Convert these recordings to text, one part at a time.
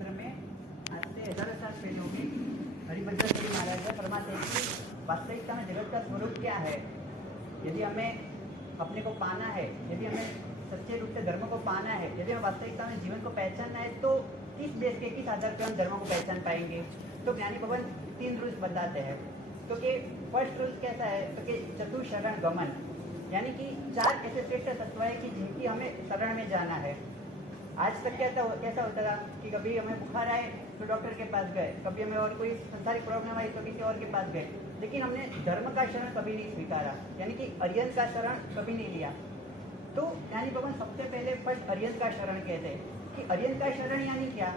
सूत्र में आज से हजारों साल पहले भी हरिभद्र महाराज फरमाते हैं कि वास्तविकता में जगत का स्वरूप क्या है। यदि हमें अपने को पाना है, यदि हमें सच्चे रूप से धर्म को पाना है, यदि हमें वास्तविकता में जीवन को पहचानना है, तो किस देश के किस आधार पर हम धर्म को पहचान पाएंगे। तो ज्ञानी भगवान 3 रूल्स बताते हैं। तो कि फर्स्ट रूल कैसा है, तो कि चतुशरण गमन, यानी कि 4 ऐसे श्रेष्ठ तत्व है कि जिनकी हमें शरण में जाना है। आज तक कैसा होता था कि कभी हमें बुखार आए तो डॉक्टर के पास गए, कभी हमें और कोई संसारिक प्रॉब्लम आई तो किसी और के पास गए, लेकिन हमने धर्म का शरण कभी नहीं स्वीकारा, यानी कि अरिहंत का शरण कभी नहीं लिया। तो यानी भगवान सबसे पहले फर्स्ट अरिहंत का शरण कहते हैं कि अरिहंत का शरण यानी क्या।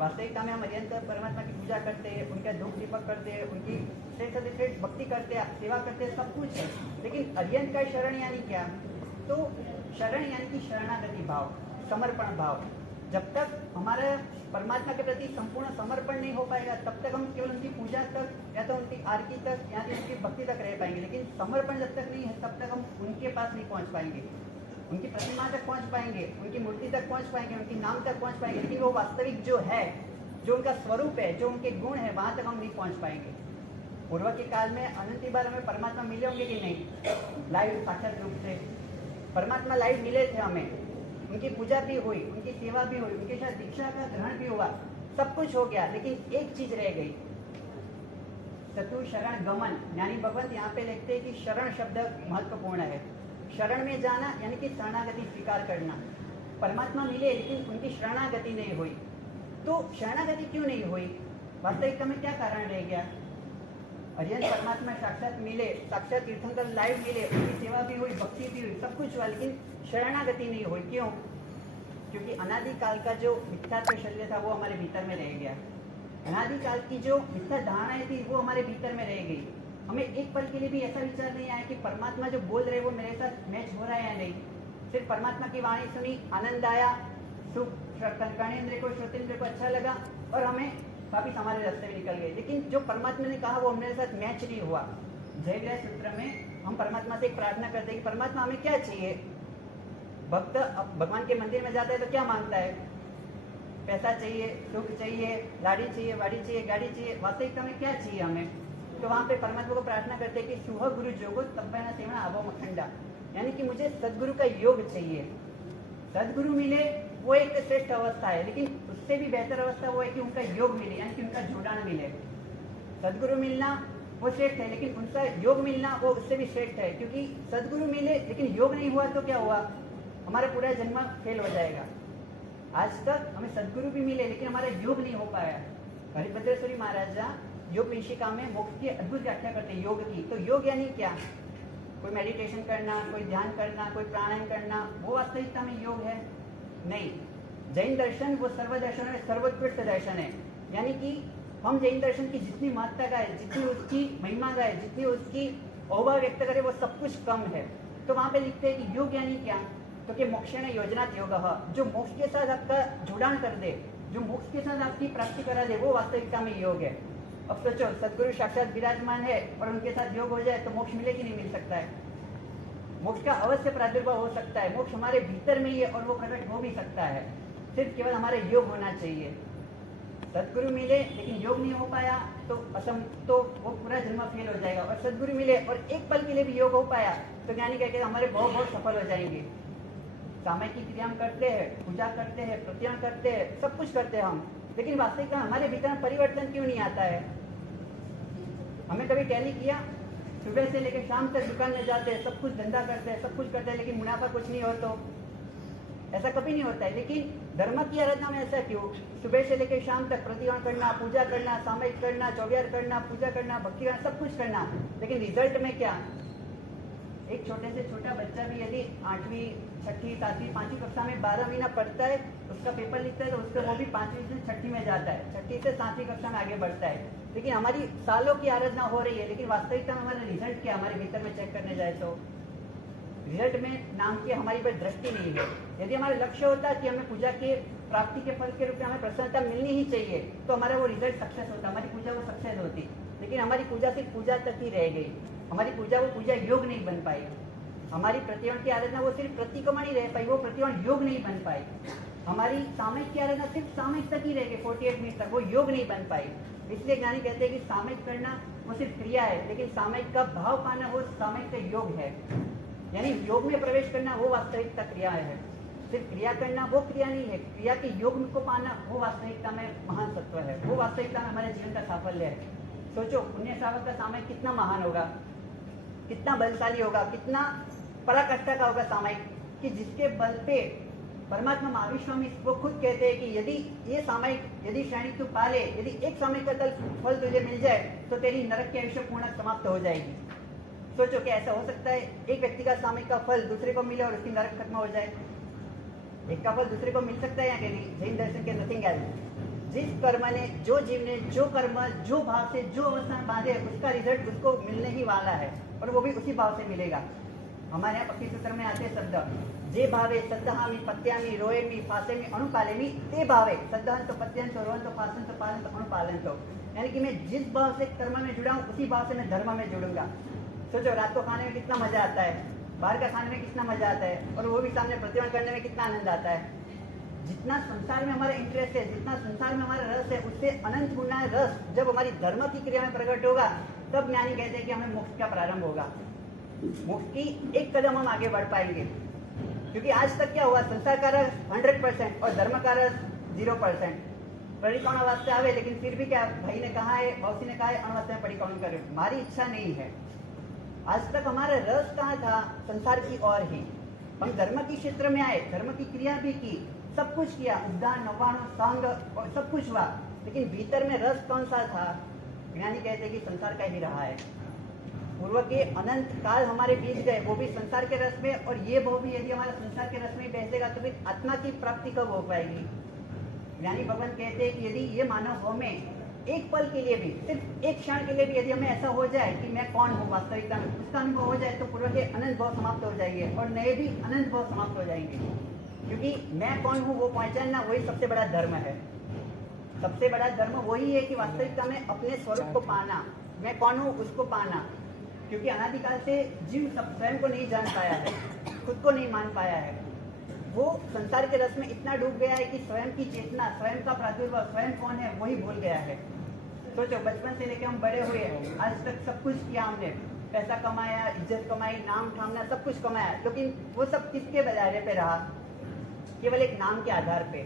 वास्तविकता में हम अरिहंत परमात्मा की पूजा करते हैं, उनका धूप दीपक करते हैं, उनकी श्रेष्ठ से श्रेष्ठ भक्ति करते हैं, सेवा करते हैं, सब कुछ है, लेकिन अरिहंत का शरण यानी क्या। तो शरण यानी कि शरणागति भाव, समर्पण भाव। जब तक हमारा परमात्मा के प्रति संपूर्ण समर्पण नहीं हो पाएगा, तब तक हम केवल उनकी पूजा तक या तो उनकी आरती तक या तो उनकी भक्ति तक रह पाएंगे, लेकिन समर्पण जब तक नहीं है तब तक हम उनके पास नहीं पहुंच पाएंगे। उनकी प्रतिमा तक पहुंच पाएंगे, उनकी मूर्ति तक पहुंच पाएंगे, उनकी नाम तक पहुंच पाएंगे, लेकिन वो वास्तविक जो है, जो उनका स्वरूप है, जो उनके गुण है, वहां तक हम नहीं पहुंच पाएंगे। पूर्व के काल में अनंत बार हमें परमात्मा मिले होंगे कि नहीं, लाइव साक्षात रूप से परमात्मा लाइव मिले थे हमें, उनकी पूजा भी हुई, उनकी सेवा भी हुई, उनके साथ दीक्षा का ग्रहण भी हुआ, सब कुछ हो गया, लेकिन एक चीज रह गई, चतुशरण गमन। यानी भगवंत यहाँ पे लिखते हैं कि शरण शब्द महत्वपूर्ण है। शरण में जाना यानी कि शरणागति स्वीकार करना। परमात्मा मिले लेकिन उनकी शरणागति नहीं हुई। तो शरणागति क्यों नहीं हुई, वास्तविकता में क्या कारण रह गया। अरिहंत परमात्मा साक्षात मिले, साक्षात तीर्थंकर लाइव मिले, उनकी सेवा भी हुई, भक्ति भी हुई, सब कुछ हुआ, लेकिन शरणागति नहीं हुई। क्यों? क्योंकि अनादिकाल का जो मिथ्यात्व शल्य था वो हमारे भीतर में रह गया। अनादिकाल की जो मिथ्या धारणाएं थी वो हमारे भीतर में रह गई। हमें एक पल के लिए भी ऐसा विचार नहीं आया कि परमात्मा जो बोल रहे वो मेरे साथ मैच हो रहा है या नहीं। सिर्फ परमात्मा की वाणी सुनी, आनंद आया, सुख कर्णेंद्र को, श्रोतेंद्र को अच्छा लगा और हमें वापिस हमारे रास्ते में निकल गए, लेकिन जो परमात्मा ने कहा वो हमारे साथ मैच नहीं हुआ। जय विजय सूत्र में हम परमात्मा से एक प्रार्थना करते हैं कि परमात्मा हमें क्या चाहिए। भक्त भगवान के मंदिर में जाता है तो क्या मांगता है, पैसा चाहिए, सुख चाहिए, लाड़ी चाहिए, वाड़ी चाहिए, गाड़ी चाहिए। वास्तविकता में क्या चाहिए हमें, तो वहाँ पे परमात्मा को प्रार्थना करते हैं कि सुह गुरु जोगो तब्बना सेवना अभो मखंडा, यानी कि मुझे सदगुरु का योग चाहिए। सदगुरु मिले वो एक श्रेष्ठ अवस्था है, लेकिन उससे भी बेहतर अवस्था वो है कि उनका योग मिले, यानी कि उनका जोड़ान मिले। सदगुरु मिलना वो श्रेष्ठ है, लेकिन उनका योग मिलना वो उससे भी श्रेष्ठ है, क्योंकि सदगुरु मिले लेकिन योग नहीं हुआ तो क्या हुआ, हमारा पूरा जन्म फेल हो जाएगा। आज तक हमें सदगुरु भी मिले लेकिन हमारा योग नहीं हो पाया। हरिभद्रेश्वरी महाराजा योग विशिका में मोक्ष की अद्भुत व्याख्या करते हैं योग की। तो योग यानी क्या, कोई मेडिटेशन करना, कोई ध्यान करना, कोई प्राणायाम करना, वो वास्तविकता में योग है नहीं। जैन दर्शन वो सर्व दर्शन में सर्वोत्कृष्ट दर्शन है, यानी कि हम जैन दर्शन की जितनी महत्ता गाए, जितनी उसकी महिमा गाए, जितनी उसकी ओभा व्यक्त करे, वो सब कुछ कम है। तो वहाँ पे लिखते हैं कि योग यानी क्या, तो कि मोक्षेण योजनात् योगः, जो मोक्ष के साथ आपका जुड़ान कर दे, जो मोक्ष के साथ आपकी प्राप्ति करा दे, वो वास्तविकता में योग है। अब सोचो, सदगुरु साक्षात विराजमान है और उनके साथ योग हो जाए तो मोक्ष मिले कि नहीं मिल सकता है। मोक्ष का अवश्य प्रादुर्भाव हो सकता है, मोक्ष हमारे भीतर में ही है और वो प्रकट हो भी सकता है, सिर्फ केवल हमारे योग होना चाहिए। सदगुरु मिले लेकिन योग नहीं हो पाया तो तो वो पूरा जन्म फेल हो जाएगा। और सदगुरु मिले और एक पल के लिए भी योग हो पाया तो ज्ञानी कहते हैं हमारे बहुत सफल हो जाएंगे। सामयिक क्रिया हम करते हैं, पूजा करते हैं, प्रतिमा करते हैं, सब कुछ करते हैं हम, लेकिन वास्तविकता हमारे भीतर परिवर्तन क्यों नहीं आता है। हमें कभी टैली किया, सुबह से लेकर शाम तक दुकान में जाते हैं, सब कुछ धंधा करते हैं, सब कुछ करते हैं, लेकिन मुनाफा कुछ नहीं हो, तो ऐसा कभी नहीं होता है। लेकिन धर्म की आराधना में ऐसा क्यों, सुबह से लेकर शाम तक प्रतिमा करना, पूजा करना, सामयिक करना, चौबियार करना, पूजा करना, भक्ति करना, सब कुछ करना, लेकिन रिजल्ट में क्या। एक छोटे से छोटा बच्चा भी यदि 8वीं, 6ठी, 7वीं, 5वीं कक्षा में 12 महीना पढ़ता है, उसका पेपर लिखता है, तो उसका वो भी 5वीं से 6ठी में जाता है, 6ठी से 7वीं कक्षा में आगे बढ़ता है। लेकिन हमारी सालों की आराधना हो रही है, लेकिन वास्तविकता में हमारा रिजल्ट क्या, हमारे भीतर में चेक करने जाए तो रिजल्ट में नाम की हमारी कोई दृष्टि नहीं है। यदि हमारा लक्ष्य होता कि हमें पूजा के प्राप्ति के फल के रूप में हमें प्रसन्नता मिलनी ही चाहिए, तो हमारा वो रिजल्ट सक्सेस होता, हमारी पूजा वो सक्सेस होती। लेकिन हमारी पूजा सिर्फ पूजा तक ही रह गई, हमारी पूजा वो पूजा योग नहीं बन पाई। हमारी प्रतिवण की आराधना वो सिर्फ प्रतिक्रमण ही रह पाई, वो प्रतिवण योग नहीं बन पाई। हमारी सामयिक क्या रहना, सिर्फ सामयिक तक ही रह गए 48 मिनट तक, वो योग नहीं बन पाई। इसलिए ज्ञानी कहते हैं कि सामयिक करना वो सिर्फ क्रिया है, लेकिन सामयिक का भाव पाना वो सामयिक का योग है। यानी योग में प्रवेश करना वो वास्तविकता क्रिया है, सिर्फ क्रिया करना वो क्रिया नहीं है। क्रिया के योग को पाना वो वास्तविकता में महान सत्व है, वो वास्तविकता में हमारे जीवन का साफल्य है। सोचो पुण्य श्रावक का सामयिक कितना महान होगा, कितना बलशाली होगा, कितना पराकाष्ठा का होगा सामयिक, कि जिसके बल पे परमात्मा महावीर स्वामी वो खुद कहते हैं कि यदि ये सामयिक, यदि श्रेणी तू पाले, यदि एक सामयिक का फल तुझे मिल जाए तो तेरी नरक की आयुष्य पूर्ण समाप्त हो जाएगी। सोचो कि ऐसा हो सकता है एक व्यक्ति का सामयिक का फल दूसरे को मिले और उसकी नरक खत्म हो जाए? एक का फल दूसरे को मिल सकता है या कि नहीं? जैन दर्शन के नथिंग एल्स। जिस कर्म ने, जो जीव ने, जो कर्म, जो भाव से, जो अवस्था में बांधे, उसका रिजल्ट उसको मिलने ही वाला है, और वो भी उसी भाव से मिलेगा। हमारे यहाँ पक्की सूत्र में आते शब्द, जे भावे सद्दहामी पत्यामी रोएमी फासेमी अनुपालेमी ते भावे सद्दहंतो पत्यंतो रोहंतो फासंतो पालंतो अनुपालंतो। यानी कि मैं जिस भाव से कर्म में जुड़ा हूँ उसी भाव से मैं धर्म में जुड़ूंगा। सोचो रात को खाने में कितना मजा आता है, बाहर का खाने में कितना मजा आता है, और वो भी सामने प्रतिमा करने में कितना आनंद आता है। जितना संसार में हमारा इंटरेस्ट है, जितना संसार में हमारा रस है, उससे अनंत गुना रस जब हमारी धर्म की क्रिया में प्रकट होगा, तब ज्ञानी कहते हैं कि हमें मोक्ष का प्रारंभ होगा। मोक्ष की एक कदम हम आगे बढ़ पाएंगे, क्योंकि आज तक क्या हुआ, संसार का रस 100% और धर्म का रस 0%। परिकौण अवस्था आवे, लेकिन फिर भी क्या भाई ने कहा है, मौसी ने कहा है अनवस्था में परिकौण करे, हमारी इच्छा नहीं है। आज तक हमारा रस कहाँ था, संसार की ओर ही। हम धर्म के क्षेत्र में आए, धर्म की क्रिया भी की, सब कुछ किया, उद्दान नवाणु सांग और सब कुछ हुआ, लेकिन भीतर में रस कौन सा था? ज्ञानी कहते हैं कि संसार का ही रहा है। पूर्व के अनंत काल हमारे बीत गए, वो भी संसार के रस में, और ये वो भी यदि हमारा संसार के रस में बहसेगा तो फिर आत्मा की प्राप्ति कब हो पाएगी? ज्ञानी भगवान कहते हैं कि यदि ये मानव हो में एक पल के लिए भी, सिर्फ एक क्षण के लिए भी यदि हमें ऐसा हो जाए कि मैं कौन हूँ वास्तविकता में, उसका अनुभव हो जाए, तो पूर्व के अनंत भाव समाप्त हो जाएंगे और नए भी अनंत भाव समाप्त हो जाएंगे। क्योंकि मैं कौन हूँ वो पहचानना वही सबसे बड़ा धर्म है। सबसे बड़ा धर्म वही है कि वास्तविकता में अपने स्वरूप को पाना, मैं कौन हूँ उसको पाना। क्योंकि अनादिकाल से जीव सब स्वयं को नहीं जान पाया है, खुद को नहीं मान पाया है। वो संसार के रस में इतना डूब गया है कि स्वयं की चेतना, स्वयं का प्रादुर्भाव, स्वयं कौन है वही भूल गया है। सोचो बचपन से लेकर हम बड़े हुए, आज तक सब कुछ किया हमने, पैसा कमाया, इज्जत कमाई, नाम ठामना, सब कुछ कमाया, लेकिन वो सब किसके बजारे पे रहा? केवल एक नाम के आधार पे,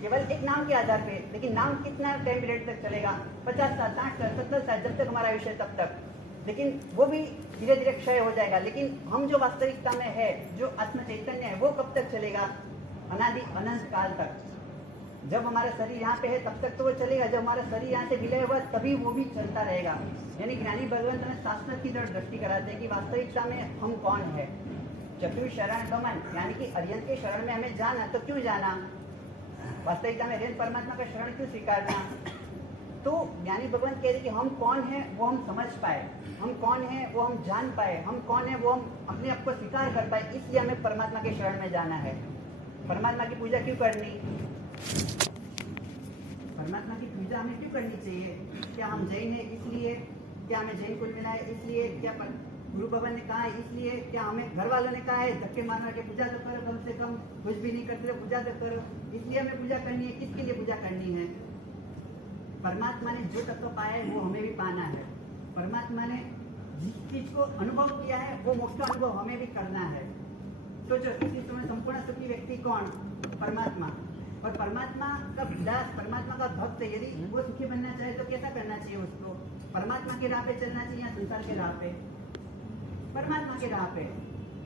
केवल एक नाम के आधार पे। लेकिन नाम कितना टाइम पीरियड तक चलेगा? 50 साल, 60 साल, 70 साल, जब तक हमारा विषय तब तक। लेकिन वो भी धीरे धीरे क्षय हो जाएगा। लेकिन हम जो वास्तविकता में है, जो आत्म चैतन्य है, वो कब तक चलेगा? अनादि अनंत काल तक। जब हमारा शरीर यहाँ पे है तब तक तो वो चलेगा, जब हमारा शरीर यहाँ से विलय हुआ तभी वो भी चलता रहेगा। यानी ज्ञानी भगवंत हमें शास्त्र की तरफ दृष्टि कराते हैं कि वास्तविकता में हम कौन है। चतुर शरण गमन, यानी कि अरियंत के शरण में हमें जाना, तो क्यों जाना? वास्तविकता में अरियंत परमात्मा का शरण क्यों स्वीकारना? तो ज्ञानी भगवान कहते हैं कि हम कौन है वो हम समझ पाए, हम कौन है वो हम जान पाए, हम कौन है वो हम अपने आप को स्वीकार कर पाए, इसलिए हमें परमात्मा के शरण में जाना है। परमात्मा की पूजा क्यों करनी? परमात्मा की पूजा हमें क्यों करनी चाहिए? क्या हम जैन है इसलिए? क्या हमें जैन कुल मिला है इसलिए? क्या गुरु भगवान ने कहा है इसलिए? क्या हमें घर वालों ने कहा है धक्के मार के पूजा तो करो, कम से कम कुछ भी नहीं करते पूजा तो करो, इसलिए हमें पूजा करनी है? किसके लिए पूजा करनी है? परमात्मा ने जो तत्व पाया है वो हमें भी पाना है। परमात्मा ने जिस चीज को अनुभव किया है वो मोक्ष का अनुभव हमें भी करना है। सोचो इसी समय संपूर्ण सुखी व्यक्ति कौन? परमात्मा। और परमात्मा का दास, परमात्मा का भक्त यदि वो सुखी बनना चाहे तो कैसा करना चाहिए उसको? परमात्मा की राह पे चलना चाहिए या संसार के राह पे? परमात्मा की राह पे।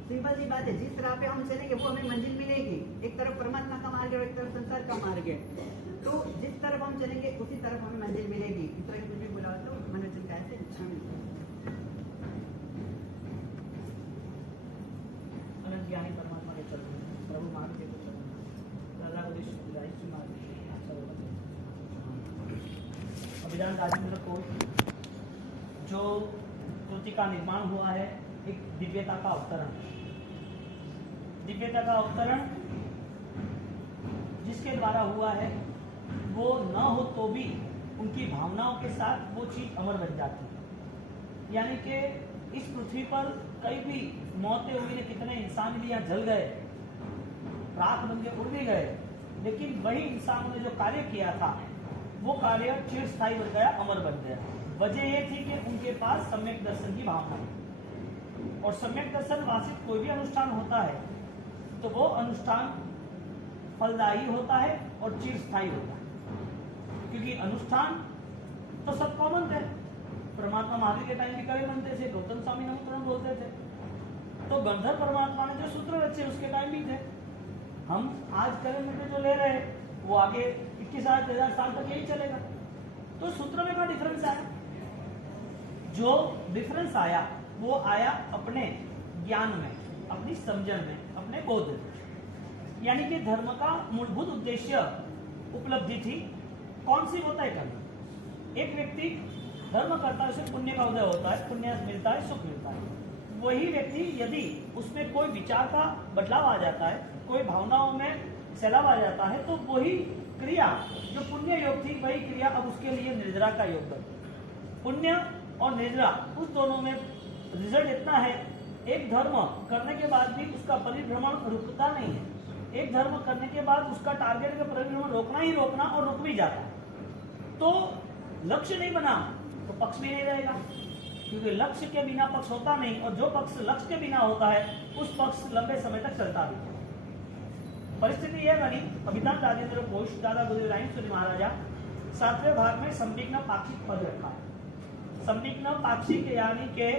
सिंपल सी बात है, जिस राह पे हम चलेंगे वो हमें मंजिल मिलेगी। एक तरफ परमात्मा का मार्ग है और एक तरफ संसार का मार्ग है, तो जिस तरफ हम चलेंगे उसी तरफ हमें मंजिल मिलेगी। इस तरह कुछ भी बोला तो मनोरंजन का ऐसे अनंत ज्ञानी परमात्मा के चल प्रभु मार्ग के चल अल्लाह को दिश मार्ग अभिधान राजेंद्र को जो कृति का निर्माण हुआ है, एक दिव्यता का अवतरण। दिव्यता का अवतरण जिसके द्वारा हुआ है वो न हो तो भी उनकी भावनाओं के साथ वो चीज अमर बन जाती है। यानी कि इस पृथ्वी पर कई भी मौतें हुई ने, कितने इंसान भी यहाँ जल गए, राख बन के उड़ भी गए, वही इंसानों ने जो कार्य किया था वो कार्य चिरस्थायी बन गया, अमर बन गया। वजह ये थी कि उनके पास सम्यक दर्शन की भावना है। और सम्यक दर्शन वासित कोई भी अनुष्ठान होता है तो वो अनुष्ठान फलदायी होता है और चिरस्थायी होता है। क्योंकि अनुष्ठान तो सब कॉमन थे, परमात्मा महावीर के टाइम भी करे बनते थे, गौतम स्वामी नमोतरण बोलते थे, तो गंधर्व परमात्मा ने जो सूत्र रचे उसके टाइम भी थे। हम आज करे में जो ले रहे हैं वो आगे 21,000 साल तक यही चलेगा। तो सूत्र में क्या डिफरेंस आया? जो डिफरेंस आया वो आया अपने ज्ञान में, अपनी समझन में, अपने बोध में। यानी कि धर्म का मूलभूत उद्देश्य उपलब्धि थी, कौन सी होता है कर्म। एक व्यक्ति धर्म करता है, उसे पुण्य का उदय होता है, पुण्य मिलता है, सुख मिलता है। वही व्यक्ति यदि उसमें कोई विचार का बदलाव आ जाता है, कोई भावनाओं में सैलाब आ जाता है, तो वही क्रिया जो पुण्य योग थी वही क्रिया अब उसके लिए निर्जरा का योग बनी। पुण्य और निर्जरा उस दोनों में रिजल्ट इतना है, एक धर्म करने के बाद भी उसका परिभ्रमण रुकता नहीं है। एक धर्म करने के बाद उसका टारगेट का परिभ्रमण रोकना ही रोकना और रुक भी जाता है। तो लक्ष्य नहीं बना तो पक्ष भी नहीं रहेगा, क्योंकि लक्ष्य के बिना पक्ष होता नहीं, और जो पक्ष लक्ष्य के बिना होता है उस पक्ष लंबे समय तक चलता भी है। परिस्थिति यह बनी, अभिधान राजेंद्र घोष दादा गुरुदेव रायेश्वरी महाराजा 7वें भाग में संदिग्ध पाक्षिक पद रखा है। संदिग्ध पाक्षिक यानी के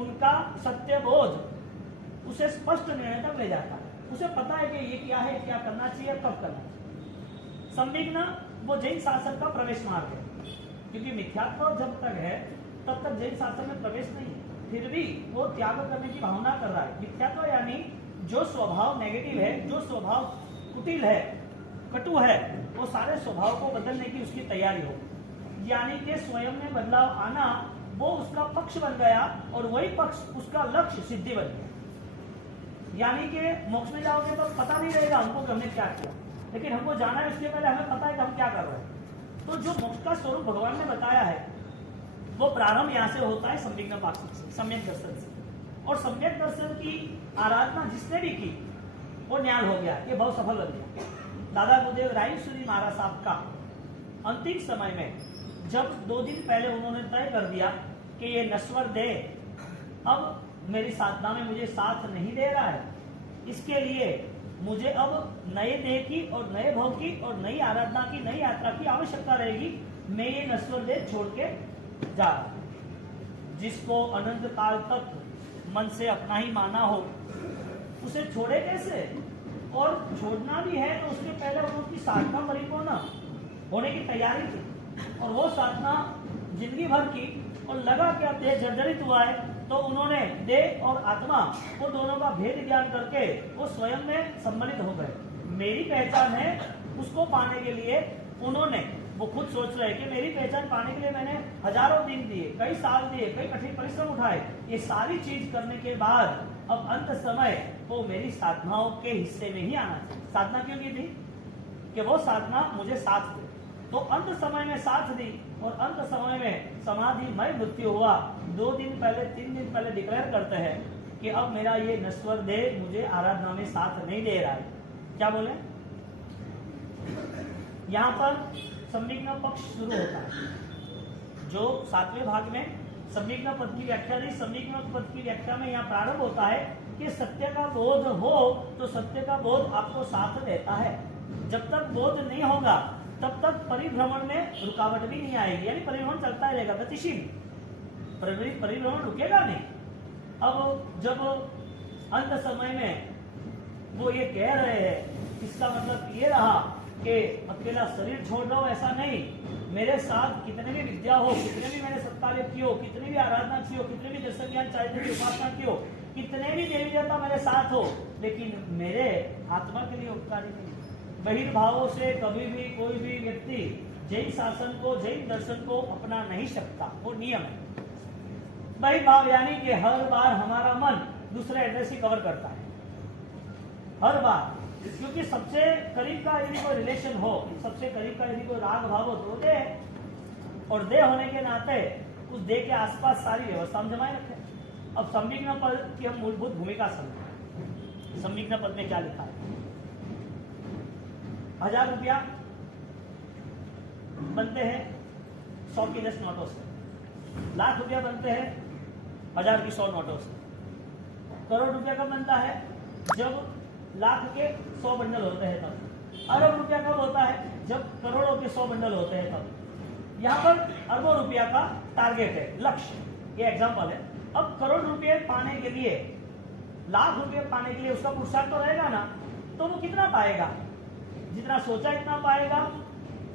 उनका सत्य बोध उसे स्पष्ट निर्णय तक ले जाता है। उसे पता है कि ये क्या है, क्या करना चाहिए, कब करना चाहिए। संदिग्ध वो जैन शासन का प्रवेश मार्ग है, क्योंकि मिथ्यात्व जब तक है तब तक जैन शासन में प्रवेश नहीं है, फिर भी वो त्याग करने की भावना कर रहा है। मिथ्यात्व यानी जो स्वभाव नेगेटिव है, जो स्वभाव कुटिल है, कटु है, वो सारे स्वभाव को बदलने की उसकी तैयारी हो। यानी कि स्वयं में बदलाव आना वो उसका पक्ष बन गया, और वही पक्ष उसका लक्ष्य सिद्धि बन गया। यानी कि मोक्ष में जाओगे तो पता नहीं रहेगा हमको कि हमने क्या किया, लेकिन हमको जाना है उसके पहले हमें पता है कि हम क्या कर रहे हैं। तो जो मोक्ष का स्वरूप भगवान ने बताया है वो प्रारंभ यहाँ से होता है संदिग्ध पाक्षिक से, सम्यक दर्शन से। और सम्यक दर्शन की आराधना जिसने भी की वो न्याल हो गया, ये बहुत सफल बन गया। दादा गुरुदेव रायेश्वरी महाराज साहब का अंतिम समय में जब 2 दिन पहले उन्होंने तय कर दिया कि ये नश्वर देह अब मेरी साधना में मुझे साथ नहीं दे रहा है, इसके लिए मुझे अब नए देह की और नए भव की और नई आराधना की, नई यात्रा की आवश्यकता रहेगी। मैं ये नश्वर देह छोड़ के जा, जिसको अनंत काल तक मन से अपना ही माना हो उसे छोड़े कैसे? और छोड़ना भी है तो उसके पहले उनकी साधना परिपूर्ण होने की तैयारी थी, और वो साधना जिंदगी भर की, और लगा कि अब देह जर्जरित हुआ है तो उन्होंने देह और आत्मा वो दोनों का भेद ज्ञान करके वो स्वयं में सम्मिलित हो गए। मेरी पहचान है उसको पाने के लिए उन्होंने, वो खुद सोच रहे कि मेरी पहचान पाने के लिए मैंने हजारों दिन दिए, कई साल दिए, कई कठिन परिश्रम उठाए, ये सारी चीज करने के बाद अब अंत समय वो मेरी साधनाओं के हिस्से में ही आना चाहिए। साधना क्यों की थी? कि वो साधना मुझे साथ दे। तो अंत समय में साथ दी, और अंत समय में समाधि मय मृत्यु हुआ। 2 दिन पहले 3 दिन पहले डिक्लेयर करते हैं कि अब मेरा ये नश्वर देह मुझे आराधना में साथ नहीं दे रहा है। क्या बोले? यहाँ पर संदिग्ध पक्ष शुरू होता है, जो 7वें भाग में संदिग्ध पद की व्याख्या दी। संदिग्ध पद की व्याख्या में यहाँ प्रारंभ होता है कि सत्य का बोध हो तो सत्य का बोध आपको साथ देता है। जब तक बोध नहीं होगा तब तक परिभ्रमण में रुकावट भी नहीं आएगी, यानी परिभ्रमण चलता ही रहेगा, गतिशील। परिभ्रमण रुकेगा नहीं। अब जब अंत समय में वो ये कह रहे हैं, इसका मतलब ये रहा कि अकेला शरीर छोड़ दो, ऐसा नहीं। मेरे साथ कितने भी विद्या हो, कितने भी मैंने सत्कार्य की हो, कितनी भी आराधना की हो, कितने भी दर्शन ज्ञान चाहिए उपासना की हो, कितने भी देवी देवता मेरे साथ हो, लेकिन मेरे आत्मा के लिए उपकारी नहीं। बहिर्भावों से कभी भी कोई भी व्यक्ति जैन शासन को, जैन दर्शन को अपना नहीं सकता, वो नियम है। बहिर्भाव यानी कि हर बार हमारा मन दूसरे एड्रेस ही कवर करता है, हर बार। क्योंकि सबसे करीब का यदि कोई रिलेशन हो, सबसे करीब का यदि कोई राग भाव हो तो देह, और देह होने के नाते उस देह के आसपास सारी व्यवस्था हम जमाए रखे। अब संदिग्ध पद की हम मूलभूत भूमिका समझें। संदिग्ध पद में क्या लिखा है? 1000 रुपया बनते हैं 100 की 10 नोटों से, लाख रुपया बनते हैं 1000 की 100 नोटों से, करोड़ रुपया कब बनता है जब लाख के 100 बंडल होते हैं तब, अरब रुपया कब होता है जब करोड़ों के 100 बंडल होते हैं तब। यहाँ पर अरबों रुपया का टारगेट है, लक्ष्य, ये एग्जांपल है। अब करोड़ रुपये पाने के लिए, लाख रुपये पाने के लिए उसका पुरुषार्थ तो रहेगा ना, तो वो कितना पाएगा, जितना सोचा इतना पाएगा।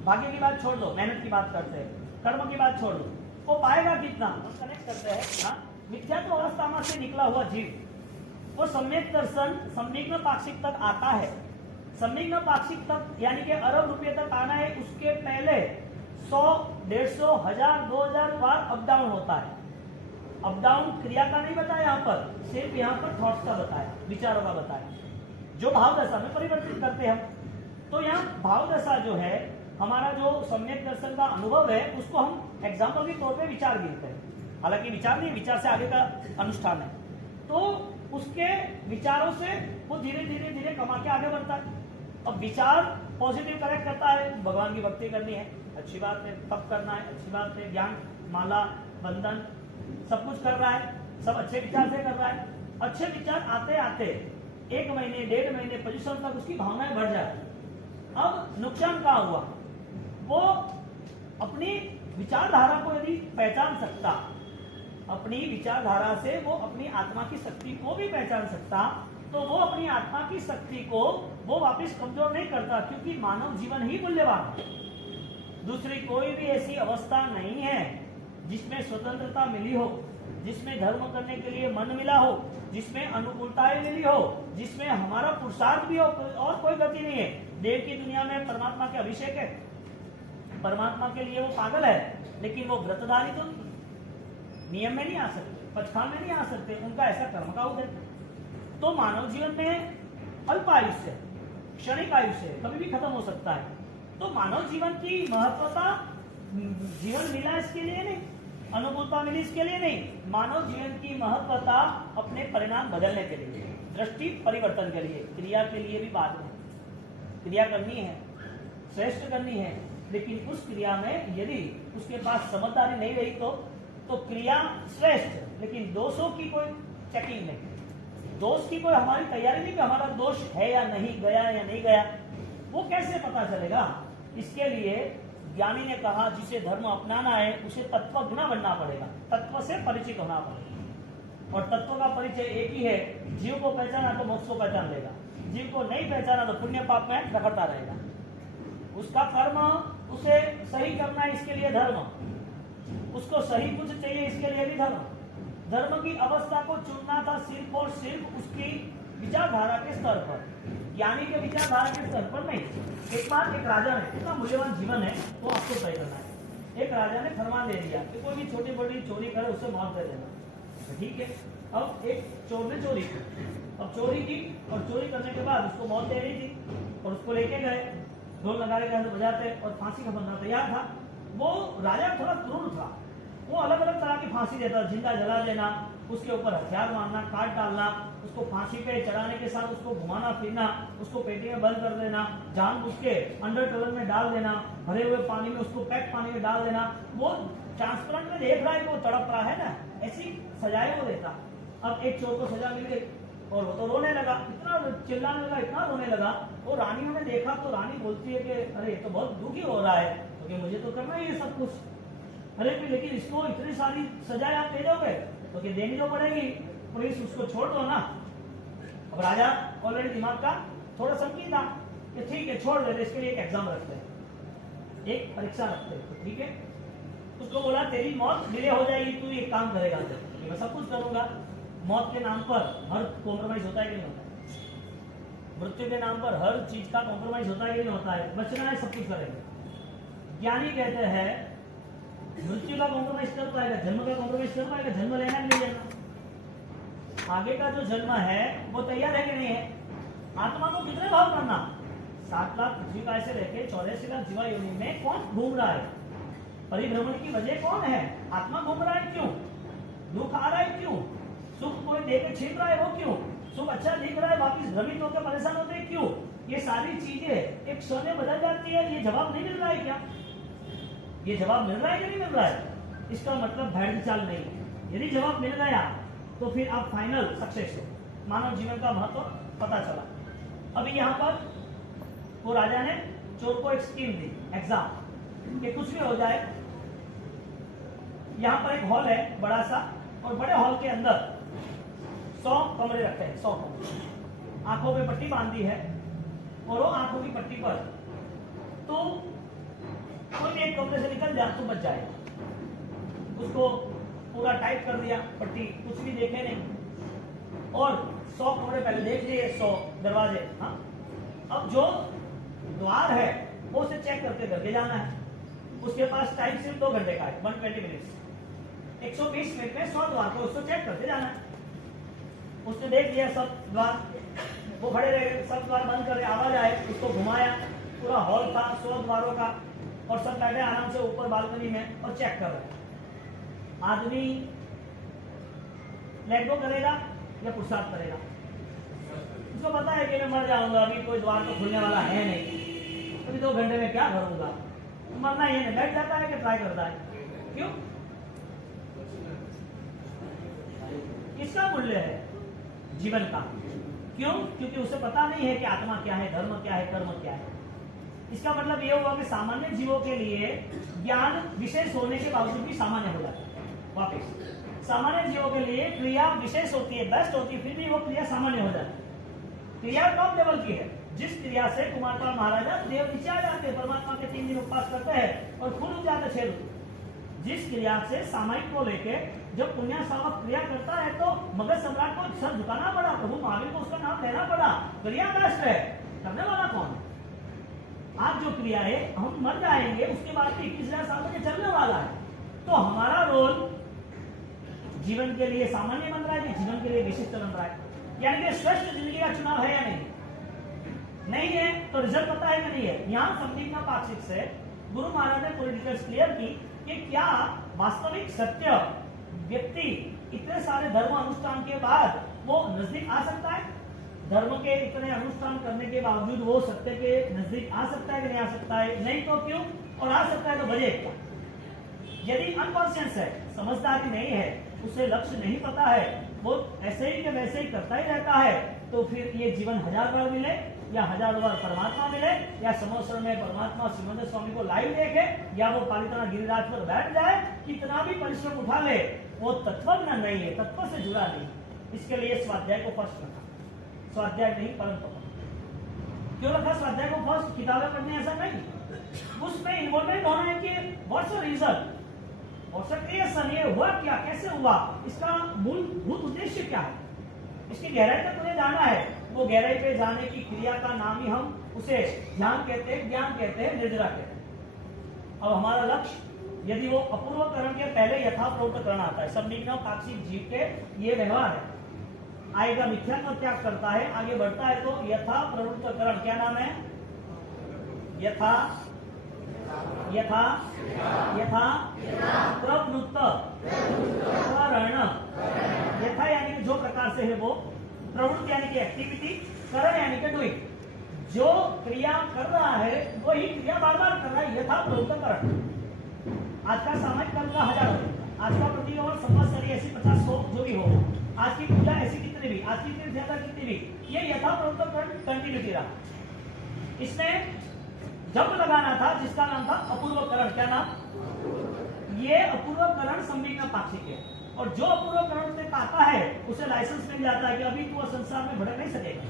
भाग्य की बात छोड़ दो, मेहनत की बात करते हैं, कर्म की बात छोड़ दो, वो पाएगा कितना। हम कनेक्ट करते हैं ना, मिथ्यात्व अवस्था से निकला हुआ जीव वो सम्यक दर्शन संदिग्ध पाक्षिक तक आता है। संदिग्ध पाक्षिक तक यानी कि अरब रुपये तक आना है, उसके पहले 100, 150, 1000, 2000 बार अप डाउन होता है। अप डाउन क्रिया का नहीं बताया यहाँ पर, सिर्फ यहाँ पर थॉट्स का बताया, विचारों का बताया, जो भाव दशा में परिवर्तित करते हैं हम। तो यहाँ भाव दशा जो है, हमारा जो सम्यक दर्शन का अनुभव है, उसको हम एग्जाम्पल के तौर पे विचार गिनते हैं। हालांकि विचार नहीं, विचार से आगे का अनुष्ठान है। तो उसके विचारों से वो धीरे धीरे धीरे कमा के आगे बढ़ता है। अब विचार पॉजिटिव करेक्ट करता है, भगवान की भक्ति करनी है, अच्छी बात है, तप करना है, अच्छी बात है, ज्ञान माला बंधन सब कुछ कर रहा है, सब अच्छे विचार से कर रहा है। अच्छे विचार आते आते 1 महीने 1.5 महीने 25 साल तक उसकी भावनाएं बढ़ जाती। अब नुकसान क्या हुआ, वो अपनी विचारधारा को यदि पहचान सकता, अपनी विचारधारा से वो अपनी आत्मा की शक्ति को भी पहचान सकता, तो वो अपनी आत्मा की शक्ति को वो वापस कमजोर नहीं करता, क्योंकि मानव जीवन ही मूल्यवान है। दूसरी कोई भी ऐसी अवस्था नहीं है जिसमें स्वतंत्रता मिली हो, जिसमें धर्म करने के लिए मन मिला हो, जिसमें अनुकूलताएं मिली हो, जिसमें हमारा पुरुषार्थ भी हो, और कोई गति नहीं है। देव की दुनिया में परमात्मा के अभिषेक है, परमात्मा के लिए वो पागल है, लेकिन वो व्रतधारी तो नियम में नहीं आ सकते, पचखान में नहीं आ सकते, उनका ऐसा कर्म का उदय। तो मानव जीवन में अल्प आयुष्य, क्षणिक आयुष्य, कभी भी खत्म हो सकता है। तो मानव जीवन की महत्वता जीवन मिला इसके लिए नहीं, अनुकूलता मिली इसके लिए नहीं, मानव जीवन की महत्वता अपने परिणाम बदलने के लिए, दृष्टि परिवर्तन के लिए, क्रिया के लिए भी बाद में क्रिया करनी है, श्रेष्ठ करनी है। लेकिन उस क्रिया में यदि उसके पास समझदारी नहीं रही तो क्रिया श्रेष्ठ, लेकिन दोषों की कोई चेकिंग नहीं, दोष की कोई हमारी तैयारी नहीं कि हमारा दोष है या नहीं, गया या नहीं गया, वो कैसे पता चलेगा। इसके लिए ज्ञानी ने कहा जिसे धर्म अपनाना है उसे तत्वज्ञ बनना पड़ेगा, तत्व से परिचित होना पड़ेगा। और तत्व का परिचय एक ही है, जीव को पहचाना तो मोक्ष को पहचान लेगा, जीव को नहीं पहचाना तो पुण्य पाप में रखता रहेगा। उसका कर्म उसे सही करना है, इसके लिए धर्म, उसको सही कुछ चाहिए, इसके लिए भी धर्म। धर्म की अवस्था को चुनना था सिर्फ और सिर्फ उसकी विचारधारा के स्तर पर, ज्ञानी के विचारधारा के स्तर पर नहीं। एक बार एक राजा ने, इतना मूल्यवान जीवन है वो आपको तय करना है। एक राजा ने फरमान दे दिया कि कोई भी छोटी बड़ी चोरी करे उसे मौत दे देना, ठीक है। अब एक चोर ने चोरी की, अब चोरी की और चोरी करने के बाद उसको मौत दे रही थी, और उसको लेके गए, ढोल नगाड़े के अंदर बजाते और फांसी का बंदा तैयार था। वो राजा थोड़ा क्रूर था, वो अलग अलग तरह की फांसी देता, जिंदा जला देना, उसके ऊपर हथियार मारना, काट डालना, उसको फांसी पे चढ़ाने के साथ उसको घुमाना फिरना, उसको पेटी में बंद कर देना, जानबूझ के अंडर टनल में डाल देना, भरे हुए पानी में उसको पैक पानी में डाल देना। वो ट्रांसपेरेंट में देख रहा है कि वो तड़प रहा है ना, ऐसी सजाएं वो देता। अब एक चोर को सजा मिल गई और वो तो रोने लगा, इतना चिल्लाने लगा, इतना रोने लगा। वो रानियों ने देखा तो रानी बोलती है कि अरे ये तो बहुत दुखी हो रहा है, क्योंकि मुझे तो करना ही है सब कुछ। अरे लेकिन इसको इतनी सारी सजाएं आप दे दोगे तो कि देनी तो पड़ेगी, पुलिस उसको छोड़ दो ना। अब राजा ऑलरेडी दिमाग का थोड़ा संकीर्ण था कि ठीक है छोड़ देते, इसके लिए एक एग्जाम रखते हैं, एक परीक्षा रखते हैं, ठीक है। उसको बोला तेरी मौत डिले हो जाएगी, तू एक काम करेगा, मैं सब कुछ करूंगा। मौत के नाम पर हर कॉम्प्रोमाइज होता है कि नहीं होता है? मृत्यु के नाम पर हर चीज का कॉम्प्रोमाइज होता है कि नहीं होता है? बचना है, सब कुछ करेंगे। ज्ञानी कहते हैं मृत्यु का कॉम्प्रोमाइज कर पाएगा, जन्म का कॉम्प्रोमाइज कर पाएगा, जन्म लेना है नहीं लेना, आगे का जो जन्म है वो तैयार है कि नहीं है? आत्मा को कितने भाव करना, 7 लाख पृथ्वी का ऐसे रहकर 84 लाख जीवा योनि में कौन घूम रहा है? परिभ्रमण की वजह कौन है? आत्मा घूम रहा है क्यों? दुख आ रहा है क्यों? सुख कोई देकर छीन रहा है वो क्यों? शुभ अच्छा दिख रहा है, वापिस भ्रमित होकर परेशान होते हैं, क्यों? ये सारी चीजें एक क्षण में बदल जाती है। ये जवाब नहीं मिल रहा है क्या? ये जवाब मिल रहा है कि नहीं मिल रहा है? इसका मतलब भैड़ चाल नहीं है। यदि जवाब मिल गया तो फिर आप फाइनल सक्सेस हो, मानव जीवन का महत्व पता चला। अभी यहाँ पर वो राजा ने चोर को एक स्कीम दी, एग्जाम, कि कुछ भी हो जाए, यहाँ पर एक हॉल है बड़ा सा, और बड़े हॉल के अंदर 100 कमरे रखे हैं, 100 कमरे, आंखों पे पट्टी बांधी है, और वो आंखों की पट्टी पर तो कोई एक कमरे से निकल जा तो बच जाए। उसको पूरा टाइट कर दिया पट्टी, कुछ भी देखे नहीं, और 100 कमरे पहले देख लिए, 100 दरवाजे। हाँ, अब जो द्वार है वो उसे चेक करते करके जाना है। उसके पास टाइम सिर्फ 2 घंटे का है, 120 मिनट्स। 120 मिनट में 100 द्वार को उसको चेक करते जाना है। उसने देख लिया सब द्वार, वो खड़े रहे, सब द्वार बंद करे, आवाज आए, उसको घुमाया, पूरा हॉल था 100 द्वारों का, और सब बैठे आराम से ऊपर बालकनी में और चेक कर रहे। आदमी लेट गो करेगा या पुरुषार्थ करेगा? उसको पता है कि मैं मर जाऊंगा, अभी कोई द्वार तो खुलने वाला है नहीं, अभी 2 घंटे में क्या करूंगा, मरना ही नहीं, बैठ जाता है कि ट्राई करता है? क्यों? किसका मूल्य है? जीवन का। क्यों? क्योंकि उसे पता नहीं है कि आत्मा क्या है, धर्म क्या है, कर्म क्या है। इसका मतलब यह हुआ कि सामान्य जीवों के लिए ज्ञान विशेष होने के बावजूद भी सामान्य हो जाता है। वापिस सामान्य जीवों के लिए क्रिया विशेष होती है, बेस्ट होती है, फिर भी वो क्रिया सामान्य हो जाती है। क्रिया टॉप लेवल की है, जिस क्रिया से कुमारपाल महाराजा देव नीचे आ जाते हैं, परमात्मा के 3 दिन उपवास करते हैं और खून उग जाता है 6 दिन। जिस क्रिया से सामायिक को लेके जब पुण्य सावक क्रिया करता है तो मगध सम्राट को सर झुकाना पड़ा, प्रभु महावीर को उसका नाम लेना पड़ा। क्रिया बेस्ट है, करने वाला कौन है? आज जो क्रिया है, हम मर जाएंगे, उसके बाद 21,000 साल तक चलने वाला है। तो हमारा रोल जीवन के लिए सामान्य बन रहा है, जीवन के लिए विशिष्ट बन रहा है। यानी कि श्रेष्ठ जिंदगी का चुनाव है या नहीं? नहीं है तो रिजल्ट पता है कि नहीं है? यहाँ संदिग्ध पाक्षिक से गुरु महाराज ने पूरी डिटेल्स क्लियर की कि क्या वास्तविक सत्य व्यक्ति इतने सारे धर्म अनुष्ठान के बाद वो नजदीक आ सकता है? धर्म के इतने अनुष्ठान करने के बावजूद वो सत्य के नजदीक आ सकता है कि नहीं आ सकता है? नहीं तो क्यों? और आ सकता है तो वजह क्या? यदि अनकॉन्शियस है, समझदारी नहीं है, उसे लक्ष्य नहीं पता है, वो ऐसे ही के वैसे ही करता ही रहता है, तो फिर ये जीवन 1000 बार मिले या 1000 बार परमात्मा मिले, या समोसर में परमात्मा श्रीमंत स्वामी को लाइव देखे, या वो पालितना गिरिराज पर बैठ जाए, कितना भी परिश्रम उठा ले, वो तत्वज्ञान नहीं है, तत्व से जुड़ा नहीं। इसके लिए स्वाध्याय को फर्स्ट रखा, स्वाध्याय नहीं परम तप। क्यों रखा स्वाध्याय को फर्स्ट? किताबें पढ़ने ऐसा नहीं, उसमें इन्वॉल्वमेंट होना है कि what's the reason, what's the creation, ये हुआ क्या, कैसे हुआ, इसका मूलभूत उद्देश्य क्या है, इसकी गहराई तक मुझे जाना है। वो गहराई पे जाने की क्रिया का नाम ही हम उसे ध्यान कहते हैं, ज्ञान कहते हैं, निर्जरा कहते हैं। अब हमारा लक्ष्य, यदि वो अपूर्वकरण के पहले यथाप्रवृत्तकरण आता है, संदिग्ध पाक्षिक जीव के ये व्यवहार है, आएगा मिथ्यात्व त्याग करता है, आगे बढ़ता है तो यथा प्रवृत्तकरण, क्या नाम है? यथा यथा यथा प्रवृत्त करण। यथा यानी कि जो प्रकार से है वो, प्रवृत्ति यानी कि एक्टिविटी, करण यानी कि डूइंग। जो क्रिया कर रहा है वही क्रिया बार बार कर रहा है, यथा प्रवृत्तकरण। आज का सामाजिक कर्म का 1000 हो, आज का प्रतियों संवत्सरी ऐसी 50 जो भी हो, आज की पूजा ऐसी कितनी भी, आज की तीर्थ यात्रा कितनी भी, ये यथा प्रवृत्तकरण कंटिन्यूटी रहा। इसमें जब लगाना था जिसका नाम था अपूर्वकरण, क्या नाम? ये अपूर्वकरण संदिग्ध पाक्षिक है, और जो अपूर्वकरण से आता है उसे लाइसेंस मिल जाता है कि अभी तू संसार में भटक नहीं सकेगा।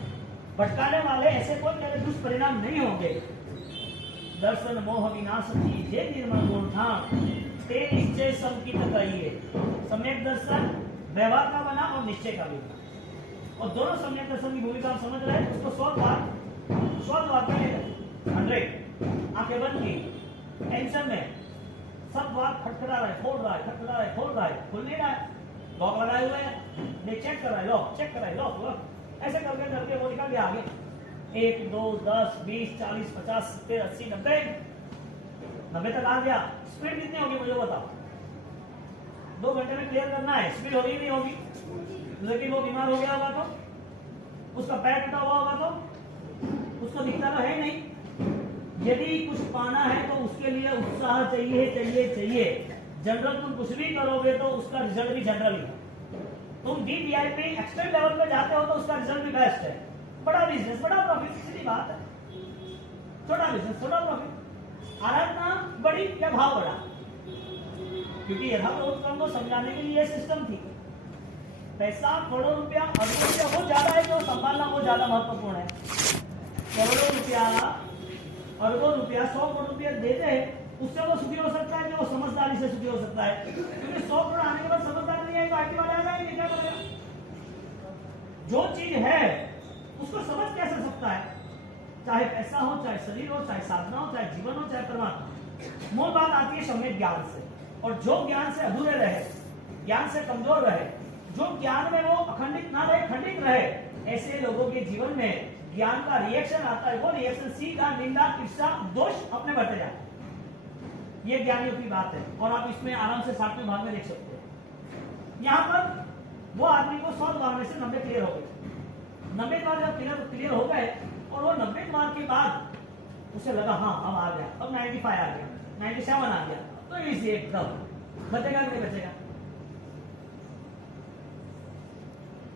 भटकाने वाले ऐसे कोई तेरे दुष्परिणाम नहीं होंगे। दर्शन मोह विनाश जे निर्मल मूर्धाम ते निश्चय संकित कहिए। सम्यक दर्शन व्यवहार का बना और निश्चय का भी बना, और दोनों सम्यक दर्शन की भूमिका आप समझ रहे हैं। उसको 100 द्वार का लेकर 100 आंखें बंद की, टेंशन में सब द्वार खटखटा रहा है, खोल रहा है, खटखटा रहा है, खोल रहा है, खुल नहीं रहा है, लॉक लगाए हुए हैं, ये चेक कर रहा है, लॉक चेक कर रहा है, लॉक ऐसे करके करके वो निकल गया आगे। 1 2 10 20 40 50 70 80 90 तक आ गया। स्पीड कितनी होगी मुझे बताओ? 2 घंटे में क्लियर करना है, स्पीड होगी नहीं होगी? लेकिन वो बीमार हो गया होगा तो उसका पैर टूटा हुआ होगा तो उसको दिखता तो है नहीं। यदि कुछ पाना है तो उसके लिए उत्साह चाहिए। जनरल तुम कुछ भी करोगे तो उसका रिजल्ट भी जनरल ही है। तुम DVIP एक्सट्रीम लेवल पे जाते हो तो उसका रिजल्ट भी बेस्ट है। बड़ा बिजनेस बड़ा प्रॉफिट, सीधी बात है। छोटा बिजनेस छोटा प्रॉफिट, आराधना बड़ी या भाव बड़ा, क्योंकि यथार्थोत्तम को समझाने के लिए यह सिस्टम थी। पैसा करोड़ों रुपया अरबों रुपया वो ज्यादा है, जो संभालना वो ज्यादा महत्वपूर्ण है। करोड़ों रुपया अरबों रुपया 100 करोड़ रुपया देते हैं, उससे वो सुखी हो सकता है कि वो समझदारी से सुखी हो सकता है, क्योंकि 100 करोड़ आने के बाद समझदारी नहीं आएगी, IT वाले आ जाएंगे, क्या करेगा? जो चीज है उसको समझ कैसे सकता है, चाहे पैसा हो, चाहे शरीर हो, चाहे साधना हो, चाहे जीवन हो, चाहे परमात्मा। मूल बात आती है सम्यक ज्ञान से, और जो ज्ञान से अधूरे रहे, ज्ञान से कमजोर रहे, जो ज्ञान में वो अखंडित ना रहे, खंडित रहे, ऐसे लोगों के जीवन में ज्ञान का रिएक्शन आता है। वो रिएक्शन सीधा निंदा, ईर्ष्या, दोष अपने बढ़ते जाते हैं। ये ज्ञानियों की बात है, और आप इसमें आराम से 7वें भाग में देख सकते हैं। यहाँ पर वो आदमी को 100 द्वार में से 90 क्लियर हो गए। 90 द्वार जब क्लियर हो गए, और वो 90 द्वार के बाद उसे लगा हाँ अब आ गया, अब 95 आ गया, 97 आ गया, तो इसी एकदम बचेगा नहीं बचेगा?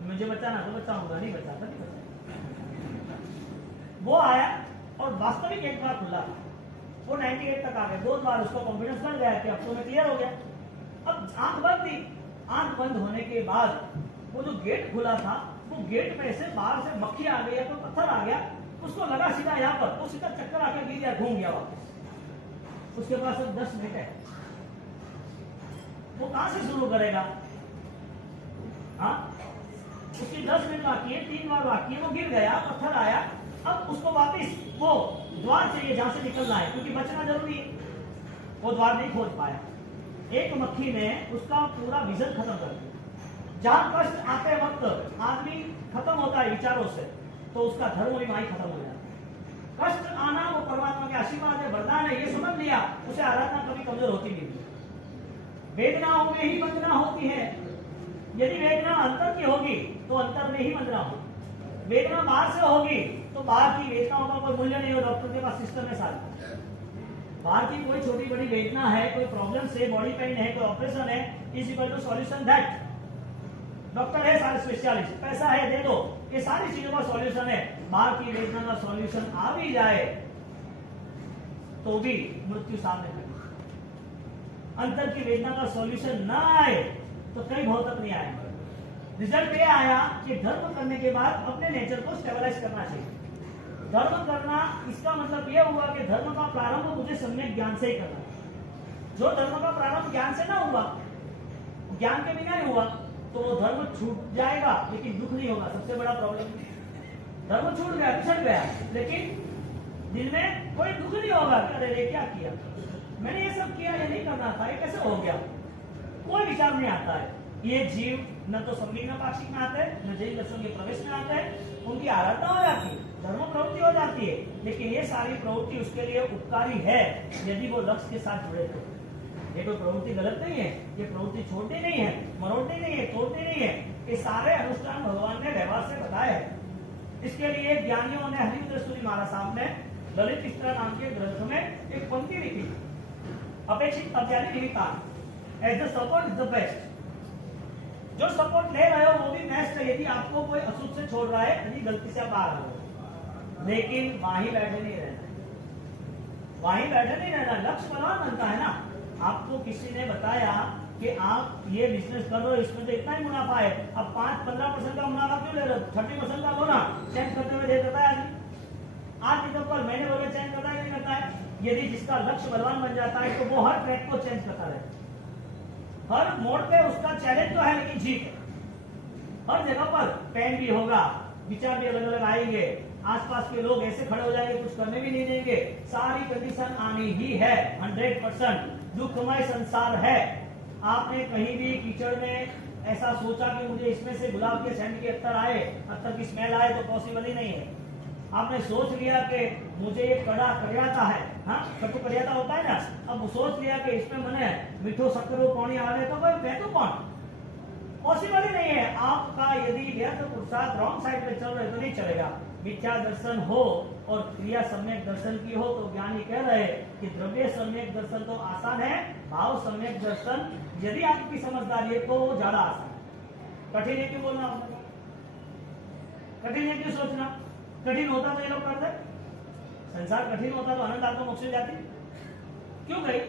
मुझे बचाना तो बचाऊंगा, नहीं बचाता नहीं बचाता। वो आया और वास्तविक एक बार खुला, वो 98 तक आ गए। 2 बार उसका कॉन्फिडेंस बढ़ गया कि अब तो मैं क्लियर हो गया। अब आंख बंद थी, आंख बंद होने के बाद वो जो गेट खुला था, वो गेट में से बाहर से मक्खी आ गई या तो पत्थर आ गया, उसको लगा सीधा यहाँ पर, वो सीधा चक्कर आकर गिर गया, घूम गया वापस। उसके पास अब 10 मिनट है, वो कहां से शुरू करेगा? हाँ, उसकी 10 मिनट बाकी है, 3 बार बाकी है, वो गिर गया, पत्थर आया, अब उसको वापस वो द्वार चाहिए जहां से निकलना है, क्योंकि बचना जरूरी है। वो द्वार नहीं खोज पाया। एक मक्खी ने उसका पूरा विजन खत्म कर दिया। जहां कष्ट आते वक्त आदमी खत्म होता है विचारों से, तो उसका धर्म भी वहीं खत्म हो जाता है। कष्ट आना वो परमात्मा के आशीर्वाद है, वरदान है, ये समझ लिया, उसे आराधना कभी कमजोर होती नहीं। वेदनाओं में ही वंदना होती है। यदि वेदना अंतर की होगी तो अंतर में ही वंदना होगी। वेदना बाहर से होगी तो बाहर की वेदनाओं का कोई मूल्य नहीं हो। डॉक्टर के पास सिस्टम है सारे, बाहर की कोई छोटी बड़ी वेदना है, कोई प्रॉब्लम है, बॉडी पेन है, कोई ऑपरेशन है, is equal to solution that. Doctor है, सारे स्पेशलिस्ट, पैसा है, दे दो, ये सारी चीजों का सॉल्यूशन है। बाहर की वेदना का सॉल्यूशन आ भी जाए तो भी मृत्यु सामने खड़ी। अंतर की वेदना का सॉल्यूशन ना आए तो कई बहुत तक नहीं आएगा। रिजल्ट ये आया कि धर्म करने के बाद अपने नेचर को स्टेबलाइज करना चाहिए। धर्म करना इसका मतलब यह हुआ कि धर्म का प्रारंभ मुझे सम्यक ज्ञान से ही करना। जो धर्म का प्रारंभ ज्ञान से ना हुआ, ज्ञान के बिना नहीं हुआ, तो वो धर्म छूट जाएगा लेकिन दुख नहीं होगा। सबसे बड़ा प्रॉब्लम, धर्म छूट गया, पिछड़ गया, लेकिन दिल में कोई दुख नहीं होगा कि अरे ये क्या किया, मैंने ये सब किया, ये नहीं करना था, ये कैसे हो गया, कोई विचार नहीं आता है। ये जीव न तो संविघ्न पाक्षिक में आते हैं, न जैन दर्शन के प्रवेश में आते हैं, उनकी आराधना हो जाती है, धर्म प्रवृत्ति हो जाती है, लेकिन ये सारी प्रवृत्ति उसके लिए उपकारी है यदि वो लक्ष्य के साथ जुड़े तो। ये कोई प्रवृत्ति गलत नहीं है, ये प्रवृत्ति छोड़नी नहीं है, मरोड़नी नहीं है, तोड़नी नहीं है। ये सारे अनुष्ठान भगवान ने व्यवहार से बताए हैं। इसके लिए ज्ञानियों ने हरिद्र सूरी महाराज साहब ने ललित चित्रा नाम के ग्रंथ में एक पंक्ति लिखी, अपेक्षित पद्यादि निमित्तान as the support is the best. जो सपोर्ट ले रहे हो वो भी बेस्ट है। यदि आपको कोई अशुद्ध से छोड़ रहा है, यदि गलती से आप आ रहे हो, लेकिन वहीं बैठे नहीं रहना, वहीं बैठे नहीं रहना। लक्ष्य बलवान बनता है ना। आपको किसी ने बताया कि आप ये बिजनेस कर रहे हो, इसमें तो इतना ही मुनाफा है, अब 5-15% का मुनाफा क्यों ले रहे हो, 30% का लो ना। चेंज करते हुए दे देता है आदमी, आज निकल पर महीने भर में चेंज करता है नहीं करता है। यदि जिसका लक्ष्य बलवान बन जाता है तो वो हर ट्रैक को चेंज करता है, हर मोड़ पे उसका चैलेंज तो है लेकिन जीत है। हर जगह पर पेन भी होगा, विचार भी अलग अलग आएंगे, आसपास के लोग ऐसे खड़े हो जाएंगे, कुछ करने भी नहीं देंगे, सारी कंडीशन आनी ही है। 100% दुखमय संसार है। आपने कहीं भी कीचड़ में ऐसा सोचा कि मुझे इसमें से गुलाब के सेंट के अत्तर आए, अत्तर की स्मेल आए, तो पॉसिबल ही नहीं है। आपने सोच लिया कि मुझे ये कड़ा करियाता है, हाँ कटु करियाता होता है ना, अब सोच लिया कि इसमें मैंने मीठो शक्करो पानी आवे तो कोई बैठो कौन, पॉसिबल ही नहीं है। आपका यदि व्यर्थ पुरुषार्थ रॉन्ग साइड पे चल रहे तो नहीं चलेगा। मिथ्या दर्शन हो और क्रिया सम्यक दर्शन की हो तो ज्ञानी कह रहे हैं कि द्रव्य सम्यक दर्शन तो आसान है, भाव सम्यक दर्शन यदि आपकी समझदारी है तो वो ज्यादा आसान है। कठिन है क्यों बोलना आपको? कठिन है क्यों सोचना? कठिन होता तो ये लोग करते? संसार कठिन होता तो आनंद आत्मा मोक्ष जाती क्यों गई?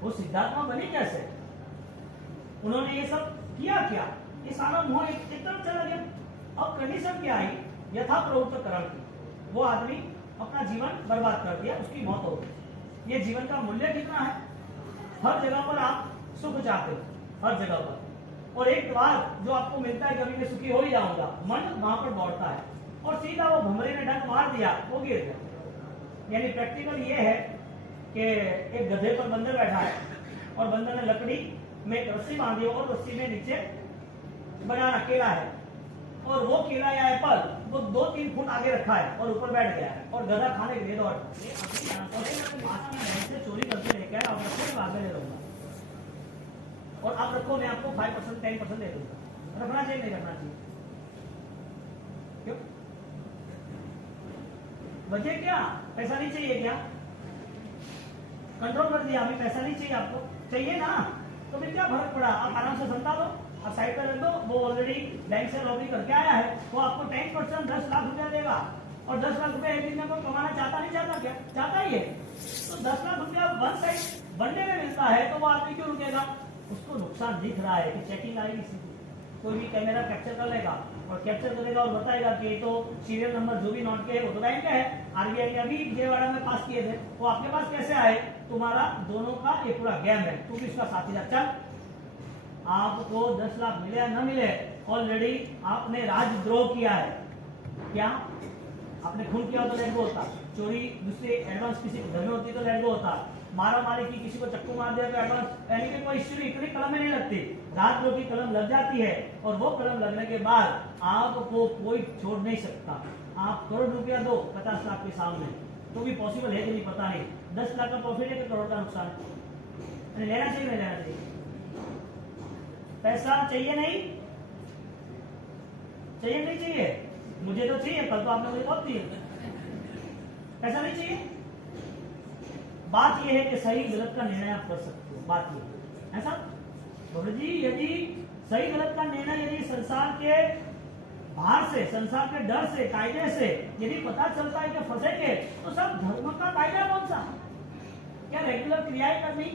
वो सिद्धात्मा बनी कैसे? उन्होंने ये सब किया क्या? ये सारा मोह एकदम चला गया। अब कंडीशन क्या आई? यथा प्रवृत्त करण की। वो आदमी अपना जीवन बर्बाद कर दिया, उसकी मौत हो गई। ये जीवन का मूल्य कितना है? हर जगह पर आप सुख चाहते हो, हर जगह पर, और एक बार जो आपको मिलता है कभी मैं सुखी हो ही जाऊंगा, मन वहां पर दौड़ता है और सीधा वो भमरे ने डंक मार दिया, वो गिर गया। यानी प्रैक्टिकल ये है कि एक गधे पर बंदर बैठा है और बंदर ने लकड़ी में एक रस्सी बांधी और रस्सी में नीचे बनाना केला है, और वो केला या एप्पल वो 2-3 फुट आगे रखा है और ऊपर बैठ गया है और गधा खाने के लिए दौड़ चोरी करके लेके आया, आप रखो बाद में ले लूंगा, और आप रखो मैं आपको 5% 10% दे दूंगा। रखना चाहिए नहीं रखना चाहिए? क्यों? वजह क्या? पैसा नहीं चाहिए क्या? कंट्रोल कर दिया, अभी पैसा नहीं चाहिए आपको, चाहिए ना, तो फिर क्या फर्क पड़ा? आप आराम से संता लो, आप साइड पर रख दो। वो ऑलरेडी बैंक से रॉबरी करके आया है, वो आपको 10% 10 लाख रुपया देगा, और 10 लाख रुपया एक दिन में कोई कमाना चाहता नहीं चाहता? क्या चाहता ही है? तो 10 लाख रुपया वन साइड बनने में मिलता है तो वो आदमी क्यों रुकेगा? उसको नुकसान दिख रहा है कि चेकिंग आएगी, कोई भी कैमरा कैप्चर कर लेगा और कैप्चर करेगा और बताएगा कि ये तो सीरियल नंबर जो भी नोट के है वो तो बैंक का है, आरबीआई ने अभी विजयवाड़ा में पास किए थे, वो आपके पास कैसे आए? तुम्हारा दोनों का एक पूरा गेम है, तू भी इसका साथीदार। चल, आपको 10 लाख मिले या न मिले, ऑलरेडी आपने राजद्रोह किया है। क्या? आपने खून किया तो लेट गो होता, चोरी दूसरे एडवांस किसी घर में होती तो लेट गो होता, मारा मारी की किसी को चक्कू मार दिया तो एडवांस, यानी कि कोई हिस्ट्री इतनी कलम में नहीं लगती, राजद्रोह की कलम लग जाती है, और वो कलम लगने के बाद आपको कोई छोड़ नहीं सकता। आप करोड़ रुपया दो 50 लाख के सामने, तो भी पॉसिबल है कि नहीं पता नहीं, 10 लाख का प्रॉफिट है कि करोड़ का नुकसान है? लेना चाहिए नहीं लेना चाहिए? पैसा चाहिए नहीं चाहिए? नहीं चाहिए? मुझे तो चाहिए, कल तो आपने मुझे बहुत दिए, पैसा नहीं चाहिए। बात यह है कि सही गलत का निर्णय आप कर सकते हो, बात यह है। ऐसा बाबू जी, यदि सही गलत का निर्णय यदि संसार के बाहर से, संसार के डर से, कायदे से यदि पता चलता है कि फंसेंगे, तो सब धर्म का कायदा कौन सा? क्या रेगुलर क्रियाएं करनी?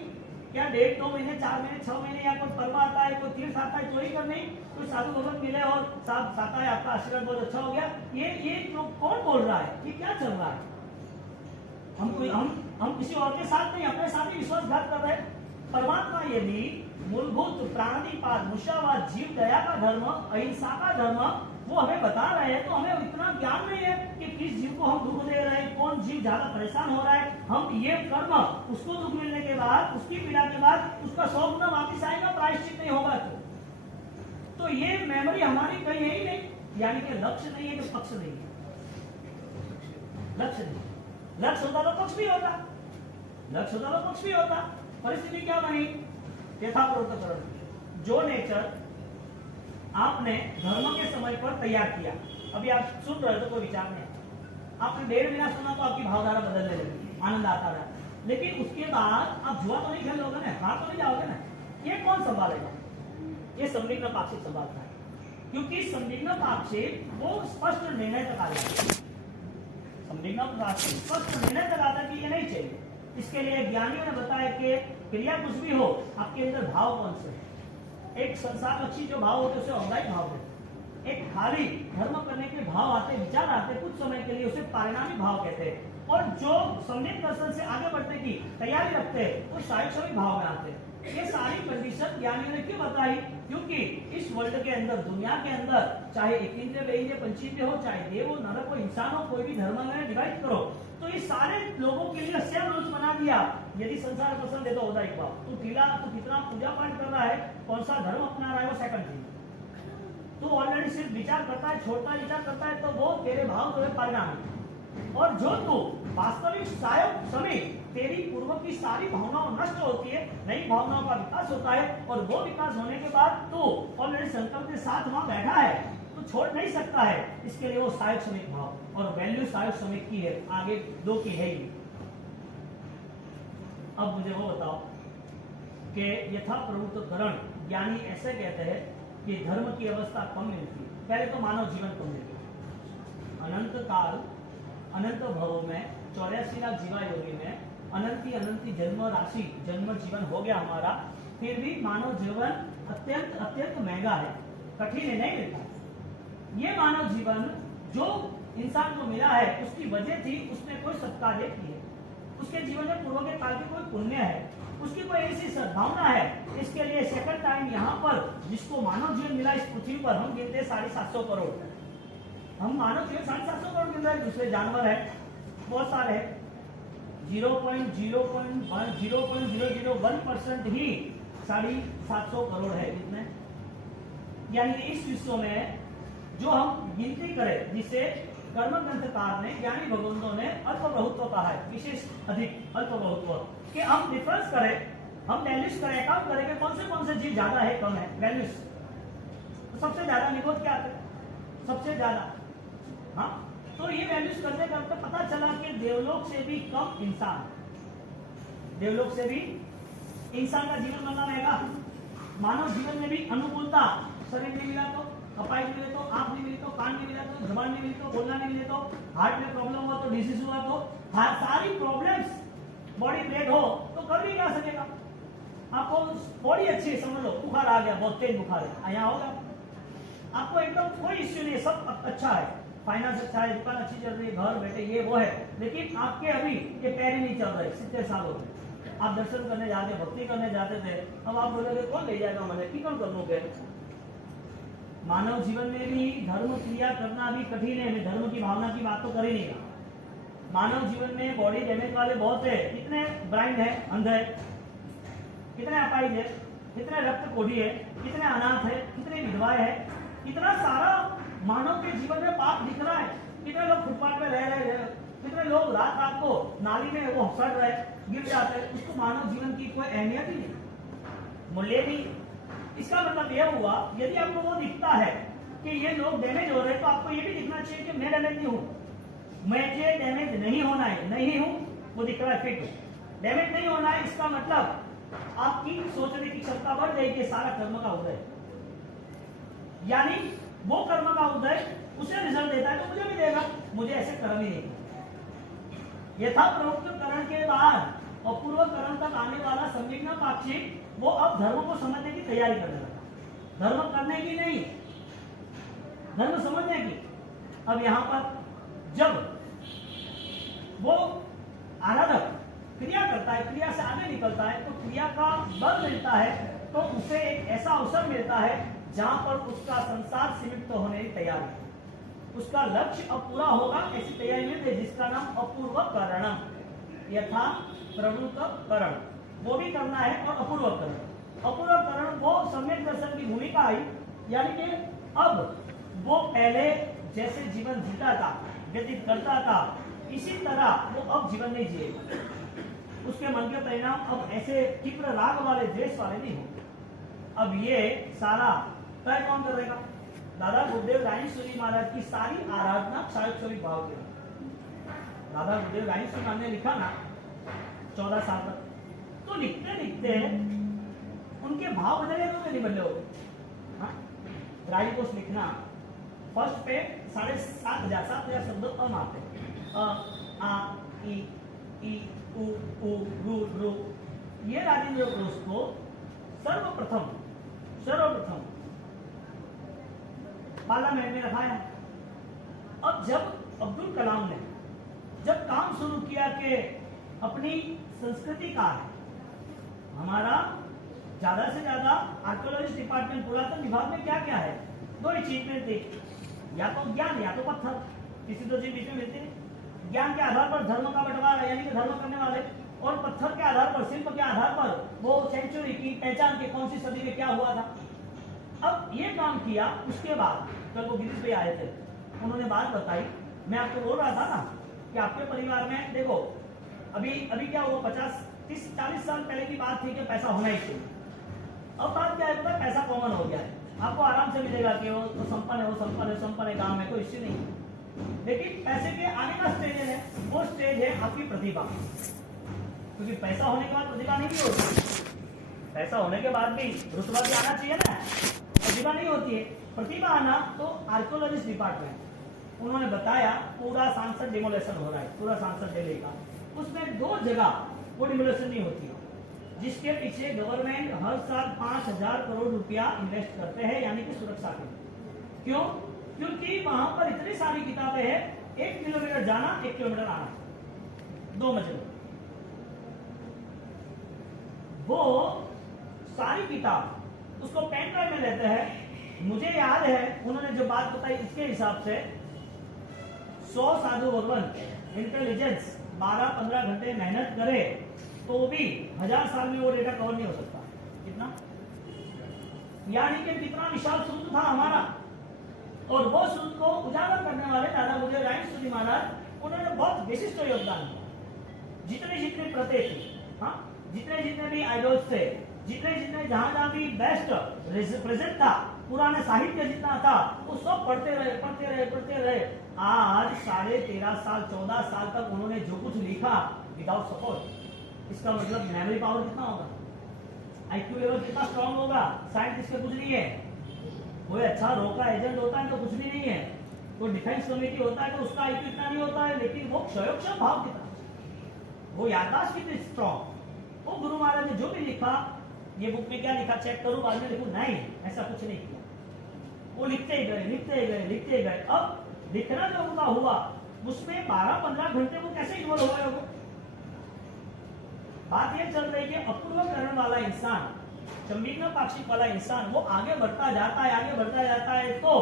क्या 1.5 2 महीने 4 महीने 6 महीने या कोई पर्व आता है, कोई तीर्थ आता है, चोरी करनी? कोई साधु भगत मिले और साथ आता है, आपका आशीर्वाद बहुत अच्छा हो गया, ये कौन बोल रहा है? ये क्या चल रहा है? हम किसी और के साथ नहीं, अपने साथ ही विश्वासघात कर रहे हैं। परमात्मा यदि मूलभूत प्राणिपाद मुशावाद जीव दया का धर्म, अहिंसा का धर्म वो हमें बता रहे हैं, तो हमें इतना ज्ञान नहीं है कि किस जीव को हम दुख दे रहे हैं, कौन जीव ज्यादा परेशान हो रहा है। हम ये कर्म, उसको दुख मिलने के बाद, उसकी पीड़ा के बाद उसका 100 गुना वापिस आएगा, प्रायश्चित नहीं होगा तो ये मेमोरी हमारी कहीं है ही नहीं। यानी कि लक्ष्य नहीं है तो पक्ष नहीं है, लक्ष्य नहीं, लक्ष्य होता तो पक्ष भी होता, लक्ष्य होता तो पक्ष भी होता। परिस्थिति क्या बनी? यथाप्रवृत्त। जो नेचर आपने धर्म के समय पर तैयार किया, अभी आप सुन रहे हो तो कोई विचार नहीं, आपने 1.5 महीना सुना तो आपकी भावधारा बदलने लगी, आनंद आता रहा, लेकिन उसके बाद आप जुआ तो नहीं खेल लोगे ना, हार तो नहीं जाओगे ना। ये कौन संभालेगा? ये संदिग्ध पाक्षिक संभालता है, क्योंकि संदिग्ध पाक्षिक वो स्पष्ट निर्णय तक आ जाता है, संदिग्ध पाक्षिक स्पष्ट निर्णय तक आता है कि ये नहीं चाहिए। इसके लिए ज्ञानियों ने बताया कि क्रिया कुछ भी हो, आपके अंदर भाव कौन से है। एक संसार लक्षी जो भाव होते उसे औदायिक भाव कहते, एक खाली धर्म करने के भाव आते, विचार आते कुछ समय के लिए, उसे पारिणामिक भाव कहते हैं, और जो संदिग्ध दर्शन से आगे बढ़ने की तैयारी रखते हैं वो साहित्यिक भाव में आते हैं। ये सारी कंडीशन ज्ञानियों ने क्यों बताई? क्योंकि इस वर्ल्ड के अंदर, दुनिया के अंदर, चाहे एक इंद्रिय, बेइंद्रिय, पंचेंद्रिय हो, चाहे देव हो, नरक हो, इंसान हो, कोई भी धर्म में डिवाइड करो, तो ये सारे लोगों के लिए सेम रूल्स बना दिया। यदि संसार पसंद है तो औदायिक भाव, तू कितना पूजा पाठ कर रहा है, कौन सा धर्म अपना रहा है, वो सेकंड थिंग। तू ऑलरेडी सिर्फ विचार करता है, छोड़ता है, विचार करता है, तो वो तेरे भाव तो परिणाम। और जो तू वास्तविक सहायक समय तेरी पूर्व की सारी भावनाओं नष्ट होती है, नई भावनाओं का विकास होता है, और वो विकास होने के बाद तू ऑलरेडी संकल्प के साथ वहां बैठा है, तो छोड़ नहीं सकता है। इसके लिए वो सहायक समिक भाव और वैल्यू सहायक समिक की है, आगे दो की है ही। अब मुझे वो बताओ कि यथा प्रवृत्तकरण ज्ञानी ऐसे कहते हैं कि धर्म की अवस्था कम मिलती है। पहले तो मानव जीवन कम मिलती है, अनंत काल अनंत भवों में 84 लाख जीवा योगी में अनंती जन्म राशि जन्म जीवन हो गया हमारा, फिर भी मानव जीवन अत्यंत अत्यंत महंगा है, कठिन है, नहीं मिलता। ये मानव जीवन जो इंसान को मिला है उसकी वजह थी उसने कोई सत्कार्य की है, उसके जीवन में पूर्व के काल की कोई पुण्य है, उसकी कोई ऐसी सद्भावना है। इसके लिए सेकंड टाइम यहाँ पर जिसको मानव जीवन मिला इस पृथ्वी पर, हम गिनते 750 करोड़, हम मानव जीवन 750 करोड़ गिन रहे हैं, दूसरे जानवर है बहुत सारे हैं, 0.0001% ही 750 करोड़ है कितने। यानी इस विश्व में जो हम गिनती करें, जिसे कर्म ग्रंथकार ने ज्ञानी भगवंतों ने अल्प बहुत्व कहा है, विशेष अधिक अल्प बहुत्व, कि हम डिफरेंस करें, हम वैल्यूज करें, काउंट करें कि कौन से जीव ज्यादा है कम है, वैल्यूज तो सबसे ज्यादा निगोद क्या है, सबसे ज्यादा। हाँ, तो ये वैल्यूज करते करते पता चला कि देवलोक से भी कम इंसान, देवलोक से भी इंसान का जीवन बनना रहेगा। मानव जीवन में भी अनुकूलता, शरीर नहीं मिला तो, अपाइज मिले तो, आंख नहीं मिली तो, कान नहीं मिला तो, जबान नहीं मिली तो, बोलना नहीं मिले तो, हार्ट में प्रॉब्लम हुआ तो, डिजीज हुआ तो, सारी प्रॉब्लम्स बॉडी ब्रेड हो तो कर भी क्या सकेगा। आपको बॉडी अच्छी है, समझ लो बुखार आ गया, बहुत तेज बुखार है, यहाँ होगा, आपको एकदम कोई इश्यू नहीं है, सब अच्छा है, फाइनेंस अच्छा है, दुकान अच्छी चल रही है, घर बैठे ये वो है, लेकिन आपके अभी ये पैर ही नहीं चल रहे, 70 साल हो गए, आप दर्शन करने जाते, भक्ति करने जाते थे, अब आप बोलोगे कौन ले जाएगा मुझे, की कौन कर लोगे। मानव जीवन में भी धर्म क्रिया करना भी कठिन है। मैं धर्म की भावना की बात तो कर ही नहीं रहा। मानव जीवन में बॉडी डैमेज वाले बहुत है, कितने ब्लाइंड है, अंध है, कितने अपाहिज है, कितने रक्त कोढ़ी है, कितने अनाथ है, कितने विधवाएं है, कितना सारा मानव के जीवन में पाप दिख रहा है। कितने लोग फुटपाथ पे रह रहे हैं, कितने लोग रात रात को नाली में वो सड़ रहे, गिर जाते हैं, उसको मानव जीवन की कोई अहमियत ही नहीं, मूल्य नहीं। इसका मतलब यह हुआ, यदि आपको वो दिखता है कि ये लोग डैमेज हो रहे हैं, तो आपको ये भी दिखना चाहिए कि मैं डैमेज नहीं हूँ, मुझे डैमेज नहीं होना है, नहीं हूँ, वो दिख रहा है फिट, डैमेज नहीं होना है। इसका मतलब आपकी सोचने की क्षमता बढ़ जाएगी, सारा कर्म का उदय, यानी वो कर्म का उदय उसे रिजल्ट देता है तो मुझे भी देगा, मुझे ऐसे कर्म ही नहीं। यथा प्रवृत्त करण के बाद अपूर्व करण तक आने वाला संविघ्न पाक्षी वो अब धर्म को समझने की तैयारी करने लगा, धर्म करने की नहीं, धर्म समझने की। अब यहाँ पर जब वो आराधक क्रिया करता है, क्रिया से आगे निकलता है, तो क्रिया का बल मिलता है, तो उसे एक ऐसा अवसर मिलता है जहां पर उसका संसार सीमित होने की तैयारी, उसका लक्ष्य अब पूरा होगा, ऐसी तैयारी मिलती है, जिसका नाम अपूर्व करणम, यथा प्रवृत्त करण, वो भी करना है, और अपूर्व करण, अपूर्व करण वो सम्यक दर्शन की भूमिका आई, यानी कि अब वो पहले जैसे जीवन जीता था, व्यतीत करता था, इसी तरह वो अब जीवन नहीं जिएगा। उसके मन के परिणाम अब ऐसे तीव्र राग वाले, द्वेष वाले नहीं होंगे। अब ये सारा तय कौन करेगा? दादा गुरुदेव रायेश्वरी महाराज की सारी आराधना क्षायक भाव के, दादा गुरुदेव रायेश्वरी महाराज ने लिखा ना 14 साल तक, तो लिखते लिखते उनके भाव बदले तो नहीं बदले हो। राई कोश लिखना, फर्स्ट पे 7,500 शब्द अम आते हैं, अ आ ई उ रू रू। ये राजेंद्र कोश को सर्वप्रथम पार्लियामेंट में रखाया। अब जब अब्दुल कलाम ने जब काम शुरू किया कि अपनी संस्कृति का है, हमारा ज्यादा से ज्यादा आर्कियोलॉजिस्ट डिपार्टमेंट, पुरातन विभाग में क्या क्या है, 2 अचीवमेंट थी, या तो ज्ञान या तो पत्थर, किसी दो चीज बीच में मिलती नहीं। ज्ञान के आधार पर धर्म का बंटवारा, यानी कि धर्म करने वाले, और पत्थर के आधार पर, शिल्प के आधार पर वो सेंचुरी की पहचान के कौन सी सदी में क्या हुआ था। अब ये काम किया, उसके बाद कल वो गिरीश भाई आए थे, उन्होंने बात बताई, मैं आपको बोल रहा था ना कि आपके परिवार में देखो अभी अभी क्या हुआ, 50 30 40 साल पहले की बात थी कि पैसा होना ही चाहिए। अब बात क्या है, पैसा कॉमन हो गया है, आपको आराम से मिलेगा कि वो तो संपन्न है, वो संपन्न है, काम है, कोई इश्यू नहीं है। लेकिन पैसे के आगे का स्टेज है, वो स्टेज है आपकी प्रतिभा, क्योंकि पैसा होने के बाद प्रतिभा नहीं भी होती, पैसा होने के बाद भी रुतबा भी आना चाहिए ना, प्रतिभा नहीं होती है। प्रतिभा आना तो आर्कियोलॉजिस्ट डिपार्टमेंट उन्होंने बताया पूरा सांसद डिमोलेशन हो रहा है, पूरा सांसद दिल्ली का, उसमें 2 जगह वो डिमोलेशन नहीं होती है, जिसके पीछे गवर्नमेंट हर साल 5,000 करोड़ रुपया इन्वेस्ट करते हैं, यानी कि सुरक्षा के। क्यों? क्योंकि वहां पर इतनी सारी किताबें हैं, 1 किलोमीटर जाना 1 किलोमीटर आना, 2 मजले, वो सारी किताब उसको पेन ड्राइव में लेते हैं। मुझे याद है उन्होंने जो बात बताई इसके हिसाब से 100 साधु भगवान इंटेलिजेंस 12-15 घंटे मेहनत करे तो भी 1000 साल में वो डेटा कवर नहीं हो सकता। कितना? यानी कि कितना विशाल सूत्र था हमारा, और वो सूत्र को उजागर करने वाले दादा गुजर राय सूरी महाराज, उन्होंने बहुत विशिष्ट योगदान दिया। जितने जितने प्रते थे, हाँ, जितने जितने भी आइडल्स थे, जितने जहां भी बेस्ट रिप्रेजेंट था, पुराने साहित्य जितना था, वो सब पढ़ते रहे। आज 13.5 साल 14 साल तक उन्होंने जो कुछ लिखा विदाउट सपोर्ट, इसका मतलब मेमोरी पावर कितना होगा, आईक्यू लेवल कितना स्ट्रॉन्ग होगा। साइंटिस्ट का कुछ नहीं है, कोई अच्छा रोका एजेंट होता है तो कुछ भी नहीं है, कोई डिफेंस कमेटी होता है तो उसका आईक्यू इतना नहीं होता है, लेकिन वो क्षयोक्षम भाव कितना, वो याददाश्त कितनी स्ट्रॉन्ग। वो गुरु महाराज ने जो भी लिखा, ये बुक में क्या लिखा चेक करूं बाद में लिखूं, नहीं, ऐसा कुछ नहीं किया, वो लिखते ही गए। अब लिखना जो उनका हुआ उसमें 12-15 घंटे वो कैसे इन्वॉल्व हो गए। बात ये चल रही है कि अपूर्व करण वाला इंसान, संविघ्न पाक्षिक वाला इंसान, वो आगे बढ़ता जाता है तो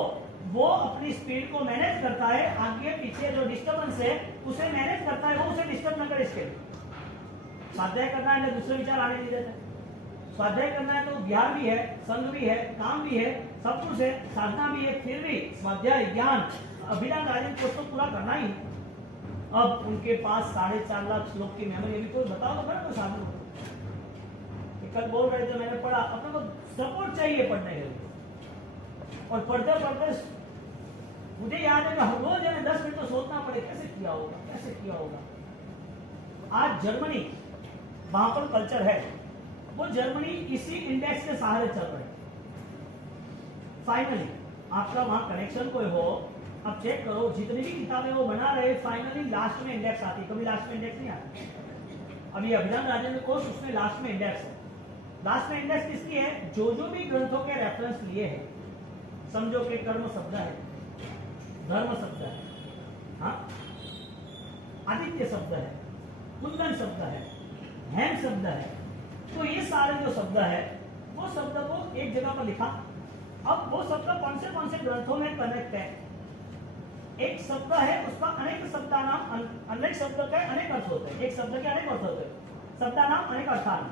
वो अपनी स्पीड को मैनेज करता है, आगे पीछे जो डिस्टर्बेंस है उसे मैनेज करता है, वो उसे डिस्टर्ब न करे। इसके स्वाध्याय करना है तो दूसरे विचार आने नहीं देते, स्वाध्याय करना है तो बिहार भी है, संघ भी है, काम भी है, सब कुछ है, साधना भी है, फिर भी स्वाध्याय ज्ञान अभिधान राजन को तो पूरा करना ही। अब उनके पास 4.5 लाख श्लोक की मेमोरी, अभी कोई बताओ तो तो साधु कल बोल रहे थे, मैंने पढ़ा, अपने को सपोर्ट चाहिए पढ़ने के लिए, और पढ़ते मुझे याद है कि हर रोज 10 मिनट तो सोचना पड़े, कैसे किया होगा। आज जर्मनी, वहां पर कल्चर है, वो जर्मनी इसी इंडेक्स के सहारे चल रहे। फाइनली आपका वहां कनेक्शन कोई हो, अब चेक करो जितनी भी किताबें वो बना रहे, फाइनली लास्ट में इंडेक्स आती, कभी लास्ट में इंडेक्स नहीं आती। अभी अभिधान राजेंद्र कोश, उसमें लास्ट में इंडेक्स है। लास्ट में इंडेक्स किसकी है? जो भी ग्रंथों के रेफरेंस लिए हैं, समझो कि कर्म शब्द है, धर्म शब्द है, हाँ, आदित्य शब्द है, कुंदन शब्द है, हेम शब्द है, तो ये सारे जो शब्द है वो शब्द को एक जगह पर लिखा। अब वो शब्द कौन से ग्रंथों में कनेक्ट है? एक शब्द है, उसका अनेक शब्द नाम, अनेक शब्द के अनेक अर्थ होते हैं, एक शब्द के अनेक अर्थ होते हैं, शब्द नाम अनेक अर्थान।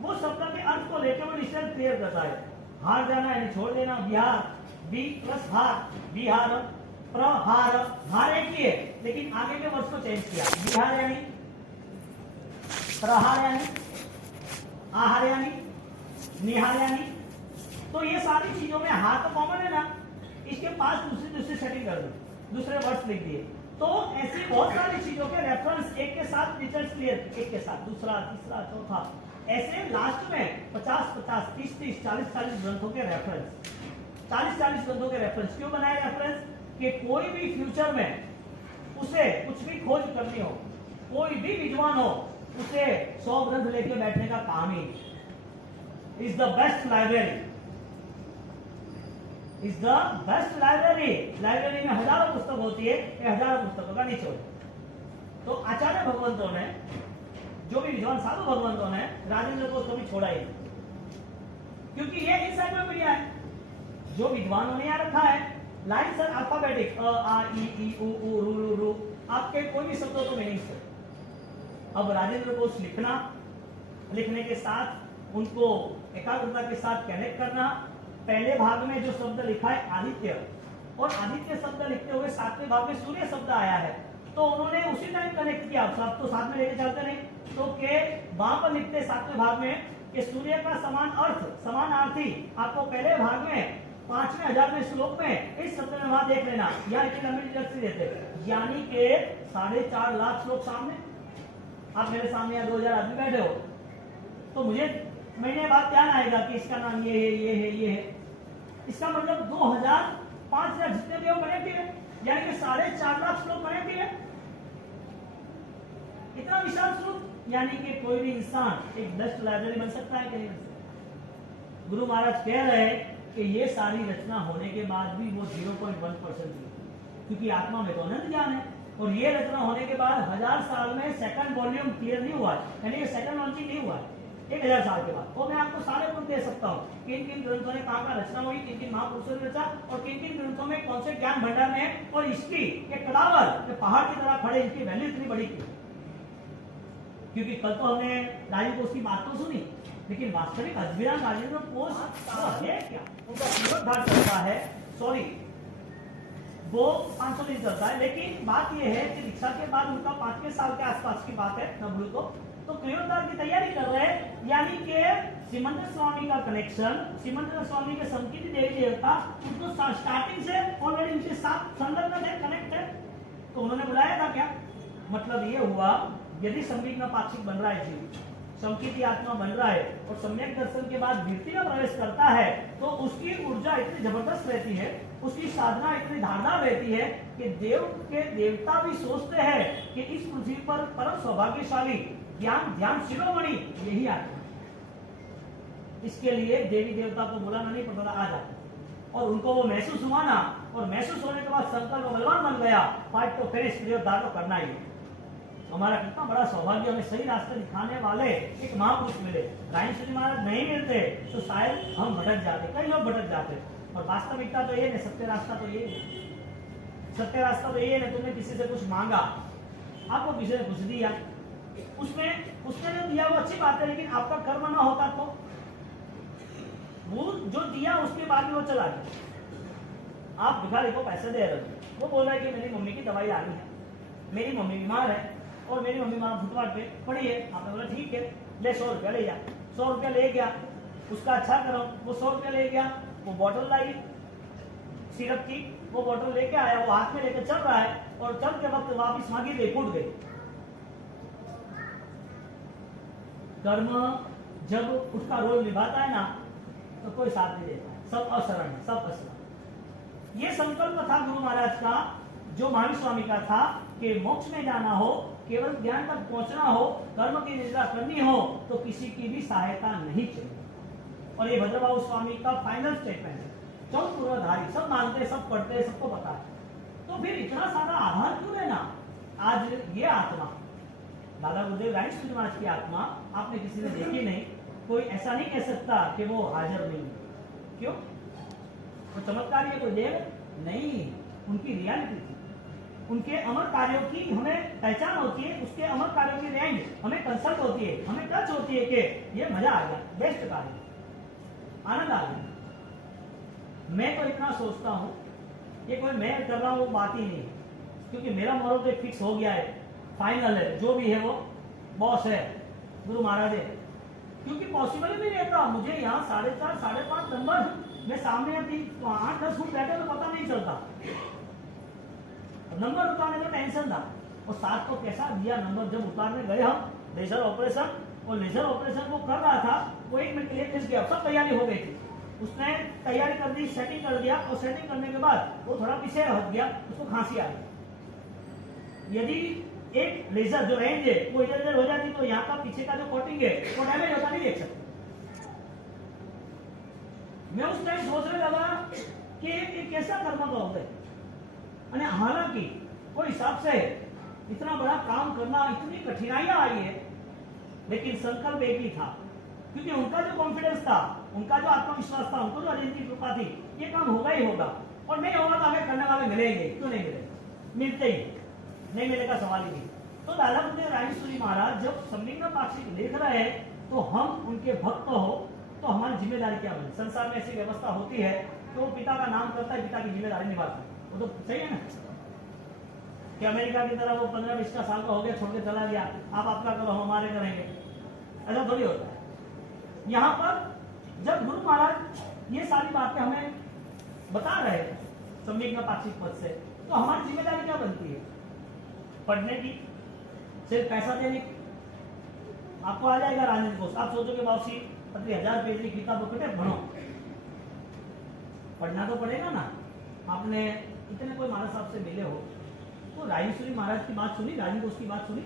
वो शब्द के अर्थ को लेकर वो डिक्शनरी क्लियर करता है। हार जाना यानी छोड़ देना, बिहार, बी प्लस हार, बिहार, प्रहार, हार एक ही है लेकिन आगे के वर्ड को चेंज किया, बिहार यानी, प्रहार यानी, आहार यानी, निहार यानी। तो ये सारी चीजों में हार तो कॉमन है ना, इसके पास दूसरी सेटिंग कर दो, दूसरे वर्ड्स लिख दिए। तो ऐसी बहुत सारी चीजों के रेफरेंस एक के साथ डिटेल्स क्लियर, एक के साथ दूसरा, तीसरा, चौथा, ऐसे लास्ट में 50-50, 30-30, 40-40 ग्रंथों के रेफरेंस, 40-40 ग्रंथों के रेफरेंस क्यों बनाए रेफरेंस? कि कोई भी फ्यूचर में उसे कुछ भी खोज करनी हो, कोई भी विद्वान हो, उसे 100 ग्रंथ लेके बैठने का काम he is the best library, is the best library. Library में हजारों पुस्तक होती है, हजारों पुस्तकों का निचोड़। तो आचार्य भगवंतों ने, जो भी विद्वान साधु भगवंतों ने राजेंद्र को कभी छोड़ा ही, क्योंकि ये इंसाइक्लोपीडिया है, जो विद्वानों ने यहाँ रखा है। लाइन सर अल्फाबेटिक, अ आ ई ई उ ऊ रू रू, आपके कोई भी शब्दों को मीनिंग से। अब राजेंद्र को लिखना, लिखने के साथ उनको एकाग्रता के साथ कनेक्ट करना। पहले भाग में जो शब्द लिखा है आदित्य, और आदित्य शब्द लिखते हुए 7वें भाग में सूर्य शब्द आया है, तो तो उन्होंने उसी टाइम कनेक्ट किया, सब तो साथ में लेके चलते नहीं, तो के वहां पर लिखते 7वें भाग में कि सूर्य का समान अर्थ समानार्थी आपको पहले भाग में 5वें 1000वें श्लोक में इस 7वें भाग देख लेना, यहाँ इतनी लंबी डिटेक्स देते, यानी कि 4.5 लाख श्लोक सामने, आप मेरे सामने यहाँ 2000 आदमी बैठे हो, तो मुझे महीने बाद ध्यान आएगा कि इसका नाम ये है, ये है, ये है, इसका मतलब 2000 5000 जितने भी हो कनेक्टिव है, यानी कि 4.5 लाख श्लोक कनेक्टिव है। इतना विशाल श्लोक, यानी कि कोई भी इंसान एक बेस्ट लाइब्रेरी बन सकता है कि नहीं बन सकता। गुरु महाराज कह रहे हैं कि ये सारी रचना होने के बाद भी वो 0.1% थी, क्योंकि आत्मा में तो अनंत ज्ञान है, और ये रचना होने के बाद 1000 साल में सेकंड वॉल्यूम क्लियर नहीं हुआ, यानी कि सेकंड लॉन्चिंग नहीं हुआ 1000 साल के बाद। तो मैं आपको सारे प्रूफ दे सकता हूँ किन किन ग्रंथों ने कहाँ रचना हुई, किन किन महापुरुषों ने रचा, और किन किन ग्रंथों में कौन से ज्ञान भंडार में, और इसकी कदावर के पहाड़ की तरह खड़े इनकी वैल्यू इतनी बड़ी की। क्योंकि कल तो हमने राजीव कोष की बात तो सुनी, लेकिन वास्तविक अजमेरा राजेंद्र कोष है क्या, उनका जीवनोद्धार चलता है, सॉरी वो 500 दिन चलता है, लेकिन बात यह है कि दीक्षा के बाद उनका 5वें साल के आसपास की बात है, न भूलो तो क्रियोद्धार की तैयारी कर रहे हैं, यानी कि सिमंदर स्वामी का कनेक्शन, सिमंदर स्वामी के संकीर्ति देवी देवता उनको स्टार्टिंग से ऑलरेडी उनके साथ संलग्न है, कनेक्ट है, तो उन्होंने बुलाया था क्या, मतलब ये हुआ यदि संविघ्न पाक्षिक बन रहा है जीव, संकीर्ति आत्मा बन रहा है और सम्यक दर्शन के बाद वृत्ति में प्रवेश करता है, तो उसकी ऊर्जा इतनी जबरदस्त रहती है, उसकी साधना इतनी धारदार रहती है कि देव के देवता भी सोचते हैं कि इस पृथ्वी पर परम सौभाग्यशाली ज्ञान ध्यान शिरोमणि यही आत्मा। इसके लिए देवी देवता को बुलाना नहीं पड़ता, आ जाता, और उनको वो महसूस हुआ ना, और महसूस होने के बाद संकल्प बलवान बन गया, फाइट तो फिनिश, क्रियोद्धार तो करना ही। हमारा कितना बड़ा सौभाग्य, हमें सही रास्ते दिखाने वाले एक महापुरुष मिले। रायन जी महाराज नहीं मिलते तो शायद हम भटक जाते, कई लोग भटक जाते, और वास्तविकता तो ये है, सत्य रास्ता तो ये है, सत्य रास्ता तो ये है। तुमने किसी से कुछ मांगा, आपको किसी ने कुछ दिया, उसमें उसने जो दिया वो अच्छी बात है, लेकिन आपका कर्म ना होता तो वो जो दिया उसके बाद में वो चला गया। आप भिखारी को पैसे दे रहे हो, वो बोल रहा है कि मेरी मम्मी की दवाई लानी है, मेरी मम्मी बीमार है और मेरी मम्मी वहां फुटपाथ पे पड़ी है। आपने बोला ठीक है, ले 100 रुपया ले जा। 100 रुपया ले गया, उसका अच्छा करो, वो 100 रुपया ले गया, वो बोतल लाई सिरप की, वो बोतल लेके आया, वो हाथ में लेकर चल रहा है, और चल के वक्त वापिस मांगी गई, फूट गई। कर्म जब उसका रोल निभाता है ना, तो कोई साथ नहीं देता, सब असरण है, सब असरण। ये संकल्प था गुरु महाराज का, जो महावीर स्वामी का था, कि मोक्ष में जाना हो, केवल ज्ञान तक पहुंचना हो, कर्म की निद्रा करनी हो, तो किसी की भी सहायता नहीं चाहिए। और ये भद्रबाबू स्वामी का फाइनल स्टेटमेंट है। चौथ पूर्वधारी, सब मानते, सब पढ़ते, सबको पता है, तो फिर इतना सारा आधार क्यों लेना। आज ये आत्मा दादा गुरुदेव राय सूर्य महाराज की आत्मा आपने किसी ने देखी नहीं, कोई ऐसा नहीं कह सकता कि वो हाजिर नहीं है। क्यों? वो चमत्कार है, कोई देव नहीं, उनकी रियलिटी थी। उनके अमर कार्यों की हमें पहचान होती है, उसके अमर कार्यों की रेंज हमें कंसल्ट होती है, हमें टच होती है कि ये मजा आ गया, बेस्ट कार्य, आनंद आ गया। मैं तो इतना सोचता हूँ, ये कोई मैं कर रहा हूँ बात ही नहीं, क्योंकि मेरा मोरल तो फिक्स हो गया है, फाइनल है, जो भी है वो बॉस है, गुरु महाराज है। क्योंकि पॉसिबल ही नहीं रहता, मुझे यहाँ 4.5 5.5 नंबर मैं सामने 8-10 फुट बैठे तो पता नहीं चलता, नंबर उतारने का टेंशन था। और साथ को कैसा दिया नंबर, जब उतारने गए हम लेजर ऑपरेशन, और लेजर ऑपरेशन वो कर रहा था, वो 1 मिनट के लिए फिस गया, सब तैयारी हो गई थी, उसने तैयारी कर दी, सेटिंग कर दिया, और सेटिंग करने के बाद वो थोड़ा पीछे हट गया, उसको खांसी आ गई। यदि एक लेजर जो रेंज है वो इधर उधर हो जाती तो यहाँ का पीछे का जो कोटिंग है वो डैमेज होता नहीं देख सकते। मैं उस टाइम सोचने लगा कि ये कैसा कर्म का होता है, અને हालांकि कोई हिसाब से इतना बड़ा काम करना, इतनी कठिनाइयां आई है, लेकिन संकल्प एक ही था, क्योंकि उनका जो कॉन्फिडेंस था, उनका जो आत्मविश्वास था, उनको जो अजीत कृपा थी, ये काम होगा ही होगा, और नहीं होगा तो आगे करने वाले मिलेंगे, क्यों नहीं मिलेंगे, मिलते ही, नहीं मिलेगा सवाल ही नहीं। तो दादा गुरुदेव राय सूर्य महाराज जब संविघ्न पाक्षिक लिख रहे हैं, तो हम उनके भक्त हो तो हमारी जिम्मेदारी क्या बनी। संसार में ऐसी व्यवस्था होती है तो पिता का नाम करता है, पिता की जिम्मेदारी निभाता है, वो तो सही है ना। कि अमेरिका की तरह वो 15-20 का साल का हो गया छोड़ के चला गया, आप अपना करो हम हमारे करेंगे, ऐसा थोड़ी होता है। यहाँ पर जब गुरु महाराज ये सारी बातें हमें बता रहे हैं संविज्ञ पाक्षिक पद से, तो हमारी जिम्मेदारी क्या बनती है? पढ़ने की, सिर्फ पैसा देने की। आपको आ जाएगा राजनीति कोष, आप सोचोगे बाबूजी 1000 पेज की किताब पकड़े पढ़ो, पढ़ना तो पड़ेगा ना। आपने इतने कोई महाराज साहब से मिले हो तो राजेश्वरी महाराज की बात सुनी, राजनीति कोष की बात सुनी?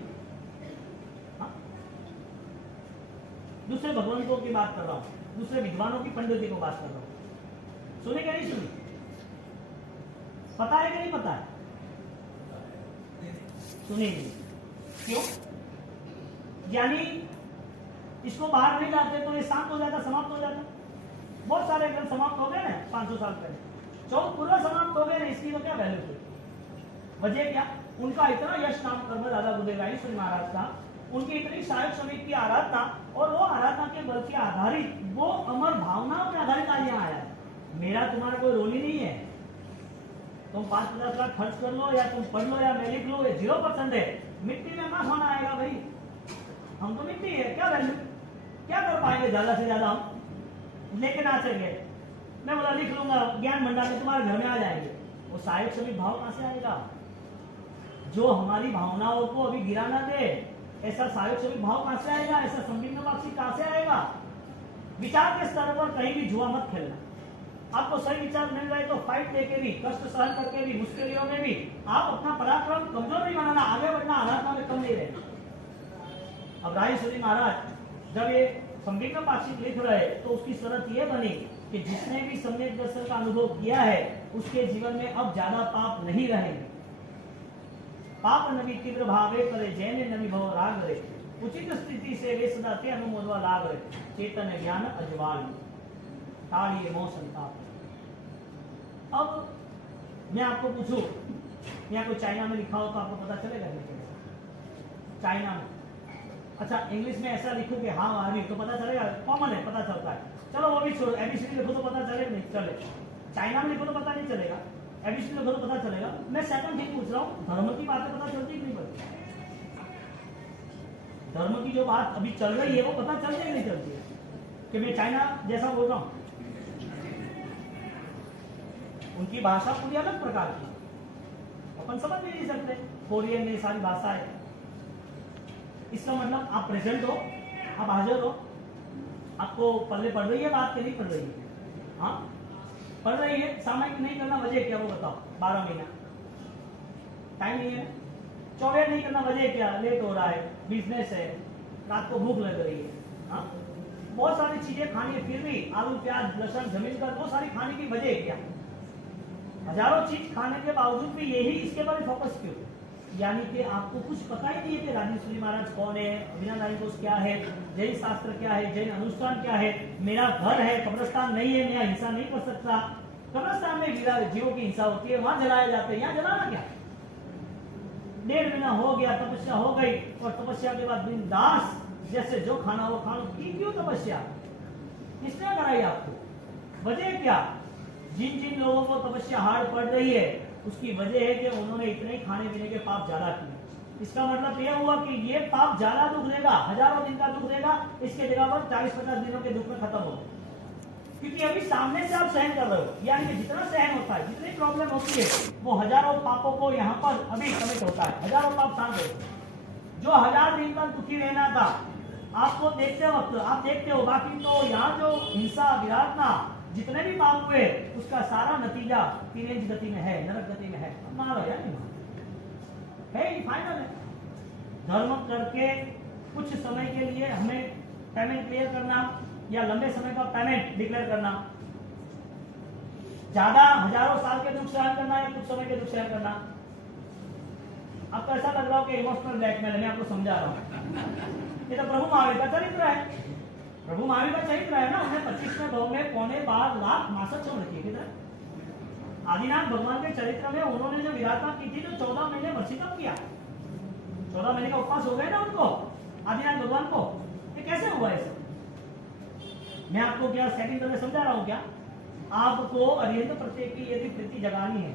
हाँ? दूसरे भगवंतों की बात कर रहा हूं, दूसरे विद्वानों की पंडिती को बात कर रहा हूं, सुने क्या नहीं सुनी? पता है कि नहीं पता है? सुनी नहीं। क्यों? यानी इसको बाहर नहीं लाते तो ये शांत हो जाता, समाप्त हो जाता। बहुत सारे ग्रंथ समाप्त हो गए ना 500 साल पहले, चौथ पूरा समाप्त हो गए ना, इसकी तो क्या वैल्यू थी? वजह क्या? उनका इतना यश नाम कर्म दादा गुरुदेव राजेश्वरी महाराज का, उनकी इतनी सहायक समिति की आराधना, और वो आराधना के बल के आधारित, वो अमर भावनाओं पर आधारित आज यहाँ आया। मेरा तुम्हारा कोई रोल ही नहीं है। तुम 5-50 लाख खर्च कर लो या तुम पढ़ लो या मैं लिख लो, ये 0% है। मिट्टी में ना होना आएगा भाई, हम तो मिट्टी है, क्या वैल्यू, क्या कर पाएंगे ज्यादा से ज्यादा हम? लेकिन आ सके मैं बोला लिख लूंगा, ज्ञान भंडार में तुम्हारे घर में आ जाएंगे, वो सहायक समित भाव कहां से आएगा? जो हमारी भावनाओं को अभी गिरा ना दे, ऐसा सहायक समित भाव कहां से आएगा? ऐसा संविज्ञ पाक्षिक कहां से आएगा? विचार के स्तर पर कहीं भी जुआ मत खेलना। आपको सही विचार मिल रहे तो फाइट लेके भी, कष्ट सहन करके भी, मुश्किलों में भी आप अपना पराक्रम कमजोर नहीं बनाना, आगे बढ़ना, आराधना में कम नहीं रहना। अब राजेश्वरी महाराज जब ये संविज्ञ पाक्षिक लिख रहे तो उसकी शर्त ये बनी कि जिसने भी सम्यक दर्शन का अनुभव किया है उसके जीवन में अब ज्यादा पाप नहीं रहेंगे। पाप नवी तीव्र भावे करे जैन नवी भव राग रे, उचित स्थिति से वे सदा ते अनुमोदवा लाग रे, चेतन ज्ञान अजवाल ताड़िए मोह संताप। अब मैं आपको पूछूं, यहाँ कोई चाइना में लिखा हो तो आपको पता चलेगा चाइना में? अच्छा इंग्लिश में ऐसा लिखो कि हाँ आ रही तो पता चलेगा, कॉमन है, पता चलता है। चलो वो भी छोड़ो, एबीसीडी लिखो तो पता चलेगा नहीं चले, चाइना में लिखो तो पता नहीं चलेगा, एबीसीडी लिखो तो पता चलेगा। मैं सेकंड थिंग पूछ रहा हूँ, धर्म की बातें पता चलती कि नहीं पड़ती? धर्म की जो बात अभी चल रही है वो पता चलती है नहीं चलती है? कि मैं चाइना जैसा बोल रहा हूँ, उनकी भाषा पूरी अलग प्रकार की, अपन समझ भी नहीं सकते। कोरियन में सारी भाषा है। इसका मतलब आप प्रेजेंट हो, आप हाजिर हो, आपको पल्ले पड़ रही है बात कि नहीं पड़ रही है? हाँ पड़ रही है। सामायिक नहीं करना वजह क्या वो बताओ? 12 महीना टाइम नहीं है। चौबे नहीं करना वजह क्या? लेट हो रहा है, बिजनेस है, रात को भूख लग रही है। हाँ बहुत सारी चीजें खानी है, फिर भी आलू प्याज लहसुन जमीन का वो सारी खाने की वजह क्या? हजारों चीज खाने के बावजूद भी यही इसके बारे फोकस क्यों? यानी कि आपको कुछ पता ही नहीं है कि राजेश्वरी महाराज कौन है, अभिनव राजकोष क्या है, जैन शास्त्र क्या है, जैन अनुष्ठान क्या है। मेरा घर है, कब्रिस्तान नहीं है, मैं हिंसा नहीं कर सकता। कब्रिस्तान में जीवों की हिंसा होती है, वहां जलाए जाते हैं, यहाँ जलाना क्या? 1.5 महीना हो गया, तपस्या हो गई, और तपस्या के बाद बिंदास जैसे जो खाना वो खाना की। क्यों तपस्या? किसने कराई आपको? वजह क्या? जिन जिन लोगों को तपस्या हार्ड पड़ रही है उसकी वजह है कि उन्होंने इतने खाने पीने के पाप ज्यादा किए। इसका मतलब यह हुआ कि ये पाप ज्यादा दुख देगा, हजारों दिन का दुख देगा, इसके जगह पर 40-50 दिनों के दुख में खत्म हो। क्योंकि अभी सामने से आप सहन कर रहे हो, यानी कि जितना सहन होता है, जितनी प्रॉब्लम होती है, वो हजारों पापों को यहाँ पर अभी कमिट होता है। हजारों पाप शांत होते। जो 1000 दिन तक दुखी रहना था आपको देखते वक्त आप देखते हो, बाकी तो यहाँ जो हिंसा विराटना जितने भी पाप हुए उसका सारा नतीजा 3 इंच गति में है, नरक गति में है। मारो या नहीं है, फाइनल है। धर्म करके कुछ समय के लिए हमें पेमेंट क्लियर करना या लंबे समय का पेमेंट डिक्लेयर करना, ज्यादा हजारों साल के दुख सहन करना या कुछ समय के दुख सहन करना। आपको ऐसा लग रहा हो कि इमोशनल ब्लैकमेल है, मैं आपको समझा रहा हूं। ये तो प्रभु महावीर का चरित्र है। प्रभु महावीर का चरित्र है ना, उन्हें 25वें भाव में 12 लाख मासक छोड़ रखी है। किधर? आदिनाथ भगवान के चरित्र में उन्होंने जो विराटना की थी, जो 14 महीने वर्षितम किया, 14 महीने का उपवास हो गए ना उनको, आदिनाथ भगवान को। ये कैसे हुआ? ऐसा मैं आपको क्या सेटिंग करके समझा रहा हूं क्या? आपको अरिहंत प्रत्यय की यदि प्रीति जगानी है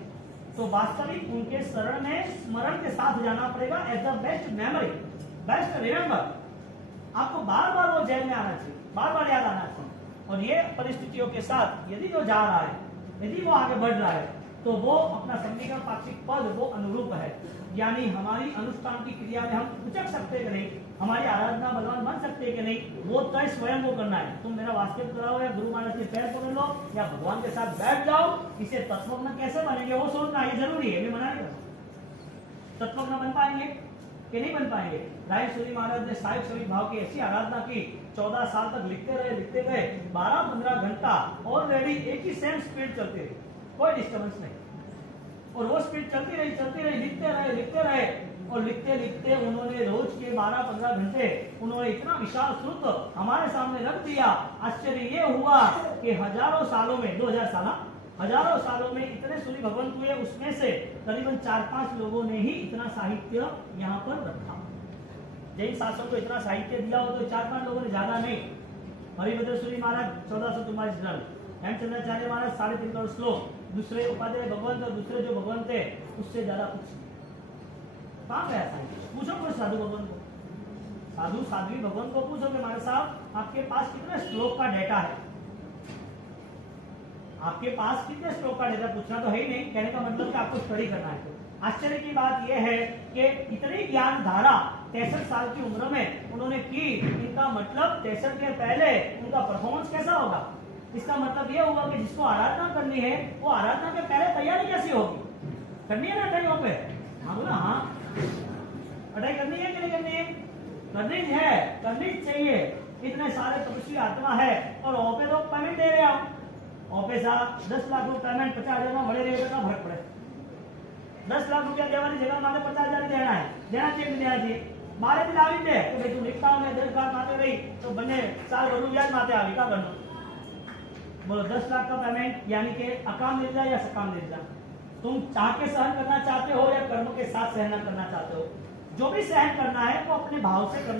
तो वास्तविक उनके शरण में स्मरण के साथ जाना पड़ेगा as the best memory, best remember. आपको बार बार वो जेल में आना चाहिए, बार बार याद आना चाहिए। और ये परिस्थितियों के साथ यदि वो जा रहा है, यदि वो आगे बढ़ रहा है, तो वो अपना सन्निगम पाक्षिक पद वो अनुरूप है। यानी हमारी अनुष्ठान की क्रिया में हम उचक सकते कि नहीं, हमारी आराधना बलवान बन सकते कि नहीं, वो तय स्वयं वो करना है। तुम मेरा वास्तव कराओ या गुरु महाराज के पैर पकड़ लो या भगवान के साथ बैठ जाओ, इसे तत्वज्ञ कैसे बनेंगे वो सोचना ये जरूरी है। मैं मना नहीं करता, तत्वज्ञ बन पाएंगे कि नहीं बन पाएंगे। राय सूरी महाराज ने साहिब सभी भाव की ऐसी आराधना की, 14 साल तक लिखते गए, 12-15 घंटा ऑलरेडी एक ही सेम स्पीड चलती रही, कोई डिस्टर्बेंस नहीं। और वो स्पीड चलती रही, लिखते रहे और लिखते उन्होंने रोज के 12-15 घंटे उन्होंने इतना विशाल श्रुत हमारे सामने रख दिया। आश्चर्य ये हुआ कि हजारों सालों में, 2000 साल, हजारों सालों में इतने सूरी भगवंत हुए, उसमें से करीबन 4-5 लोगों ने ही इतना साहित्य यहाँ पर रखा। जैन शासक को इतना साहित्य दिया हो तो 4-5 लोगों ने, ज्यादा नहीं। हरिभद्र सूरी महाराज 1444 रन, हेमचंद्राचार्य महाराज 3.5 करोड़ श्लोक, दूसरे उपाध्याय भगवंत और दूसरे जो भगवंत है उससे ज्यादा कुछ कहाँ गया साहित्य? पूछो कोई साधु भगवंत को, साधु साध्वी भगवंत को पूछो कि महाराज साहब आपके पास कितने श्लोक का डेटा है, आपके पास कितने श्लोक का डेटा? पूछना तो है ही नहीं, कहने का मतलब कि आपको स्टडी करना है। तो आश्चर्य की बात यह है कि इतनी ज्ञान धारा 63 साल की उम्र में उन्होंने की। इनका मतलब 63 के पहले उनका परफॉर्मेंस कैसा होगा? इसका मतलब यह होगा कि जिसको आराधना करनी है वो आराधना के पहले तैयारी कैसी होगी? करनी है ना टाइम पे? हाँ बोला, हाँ पढ़ाई करनी है कि नहीं करनी है? करनी है, करनी चाहिए। इतने सारे तपस्वी आत्मा है और ओपे तो पेमेंट दे रहे हो, ओपे सा 10 लाख रुपया पेमेंट 50,000 में મળે रहे तो फर्क पड़े। 10 लाख रुपया देवानी जगह माथे 50,000 देना है, देना चाहिए देना चाहिए। मारे भी लावी दे तो भाई तू लिखता ने 10 लाख माथे रही तो बने साल भरू व्याज माथे आवी का करनो? बोलो 10 लाख का पेमेंट यानी कि अकाम मिल जाए या सकाम मिल जाए? तुम चाह के सहन करना चाहते हो या कर्म के साथ सहन करना चाहते हो? जो भी सहन करना है वो अपने भाव से करना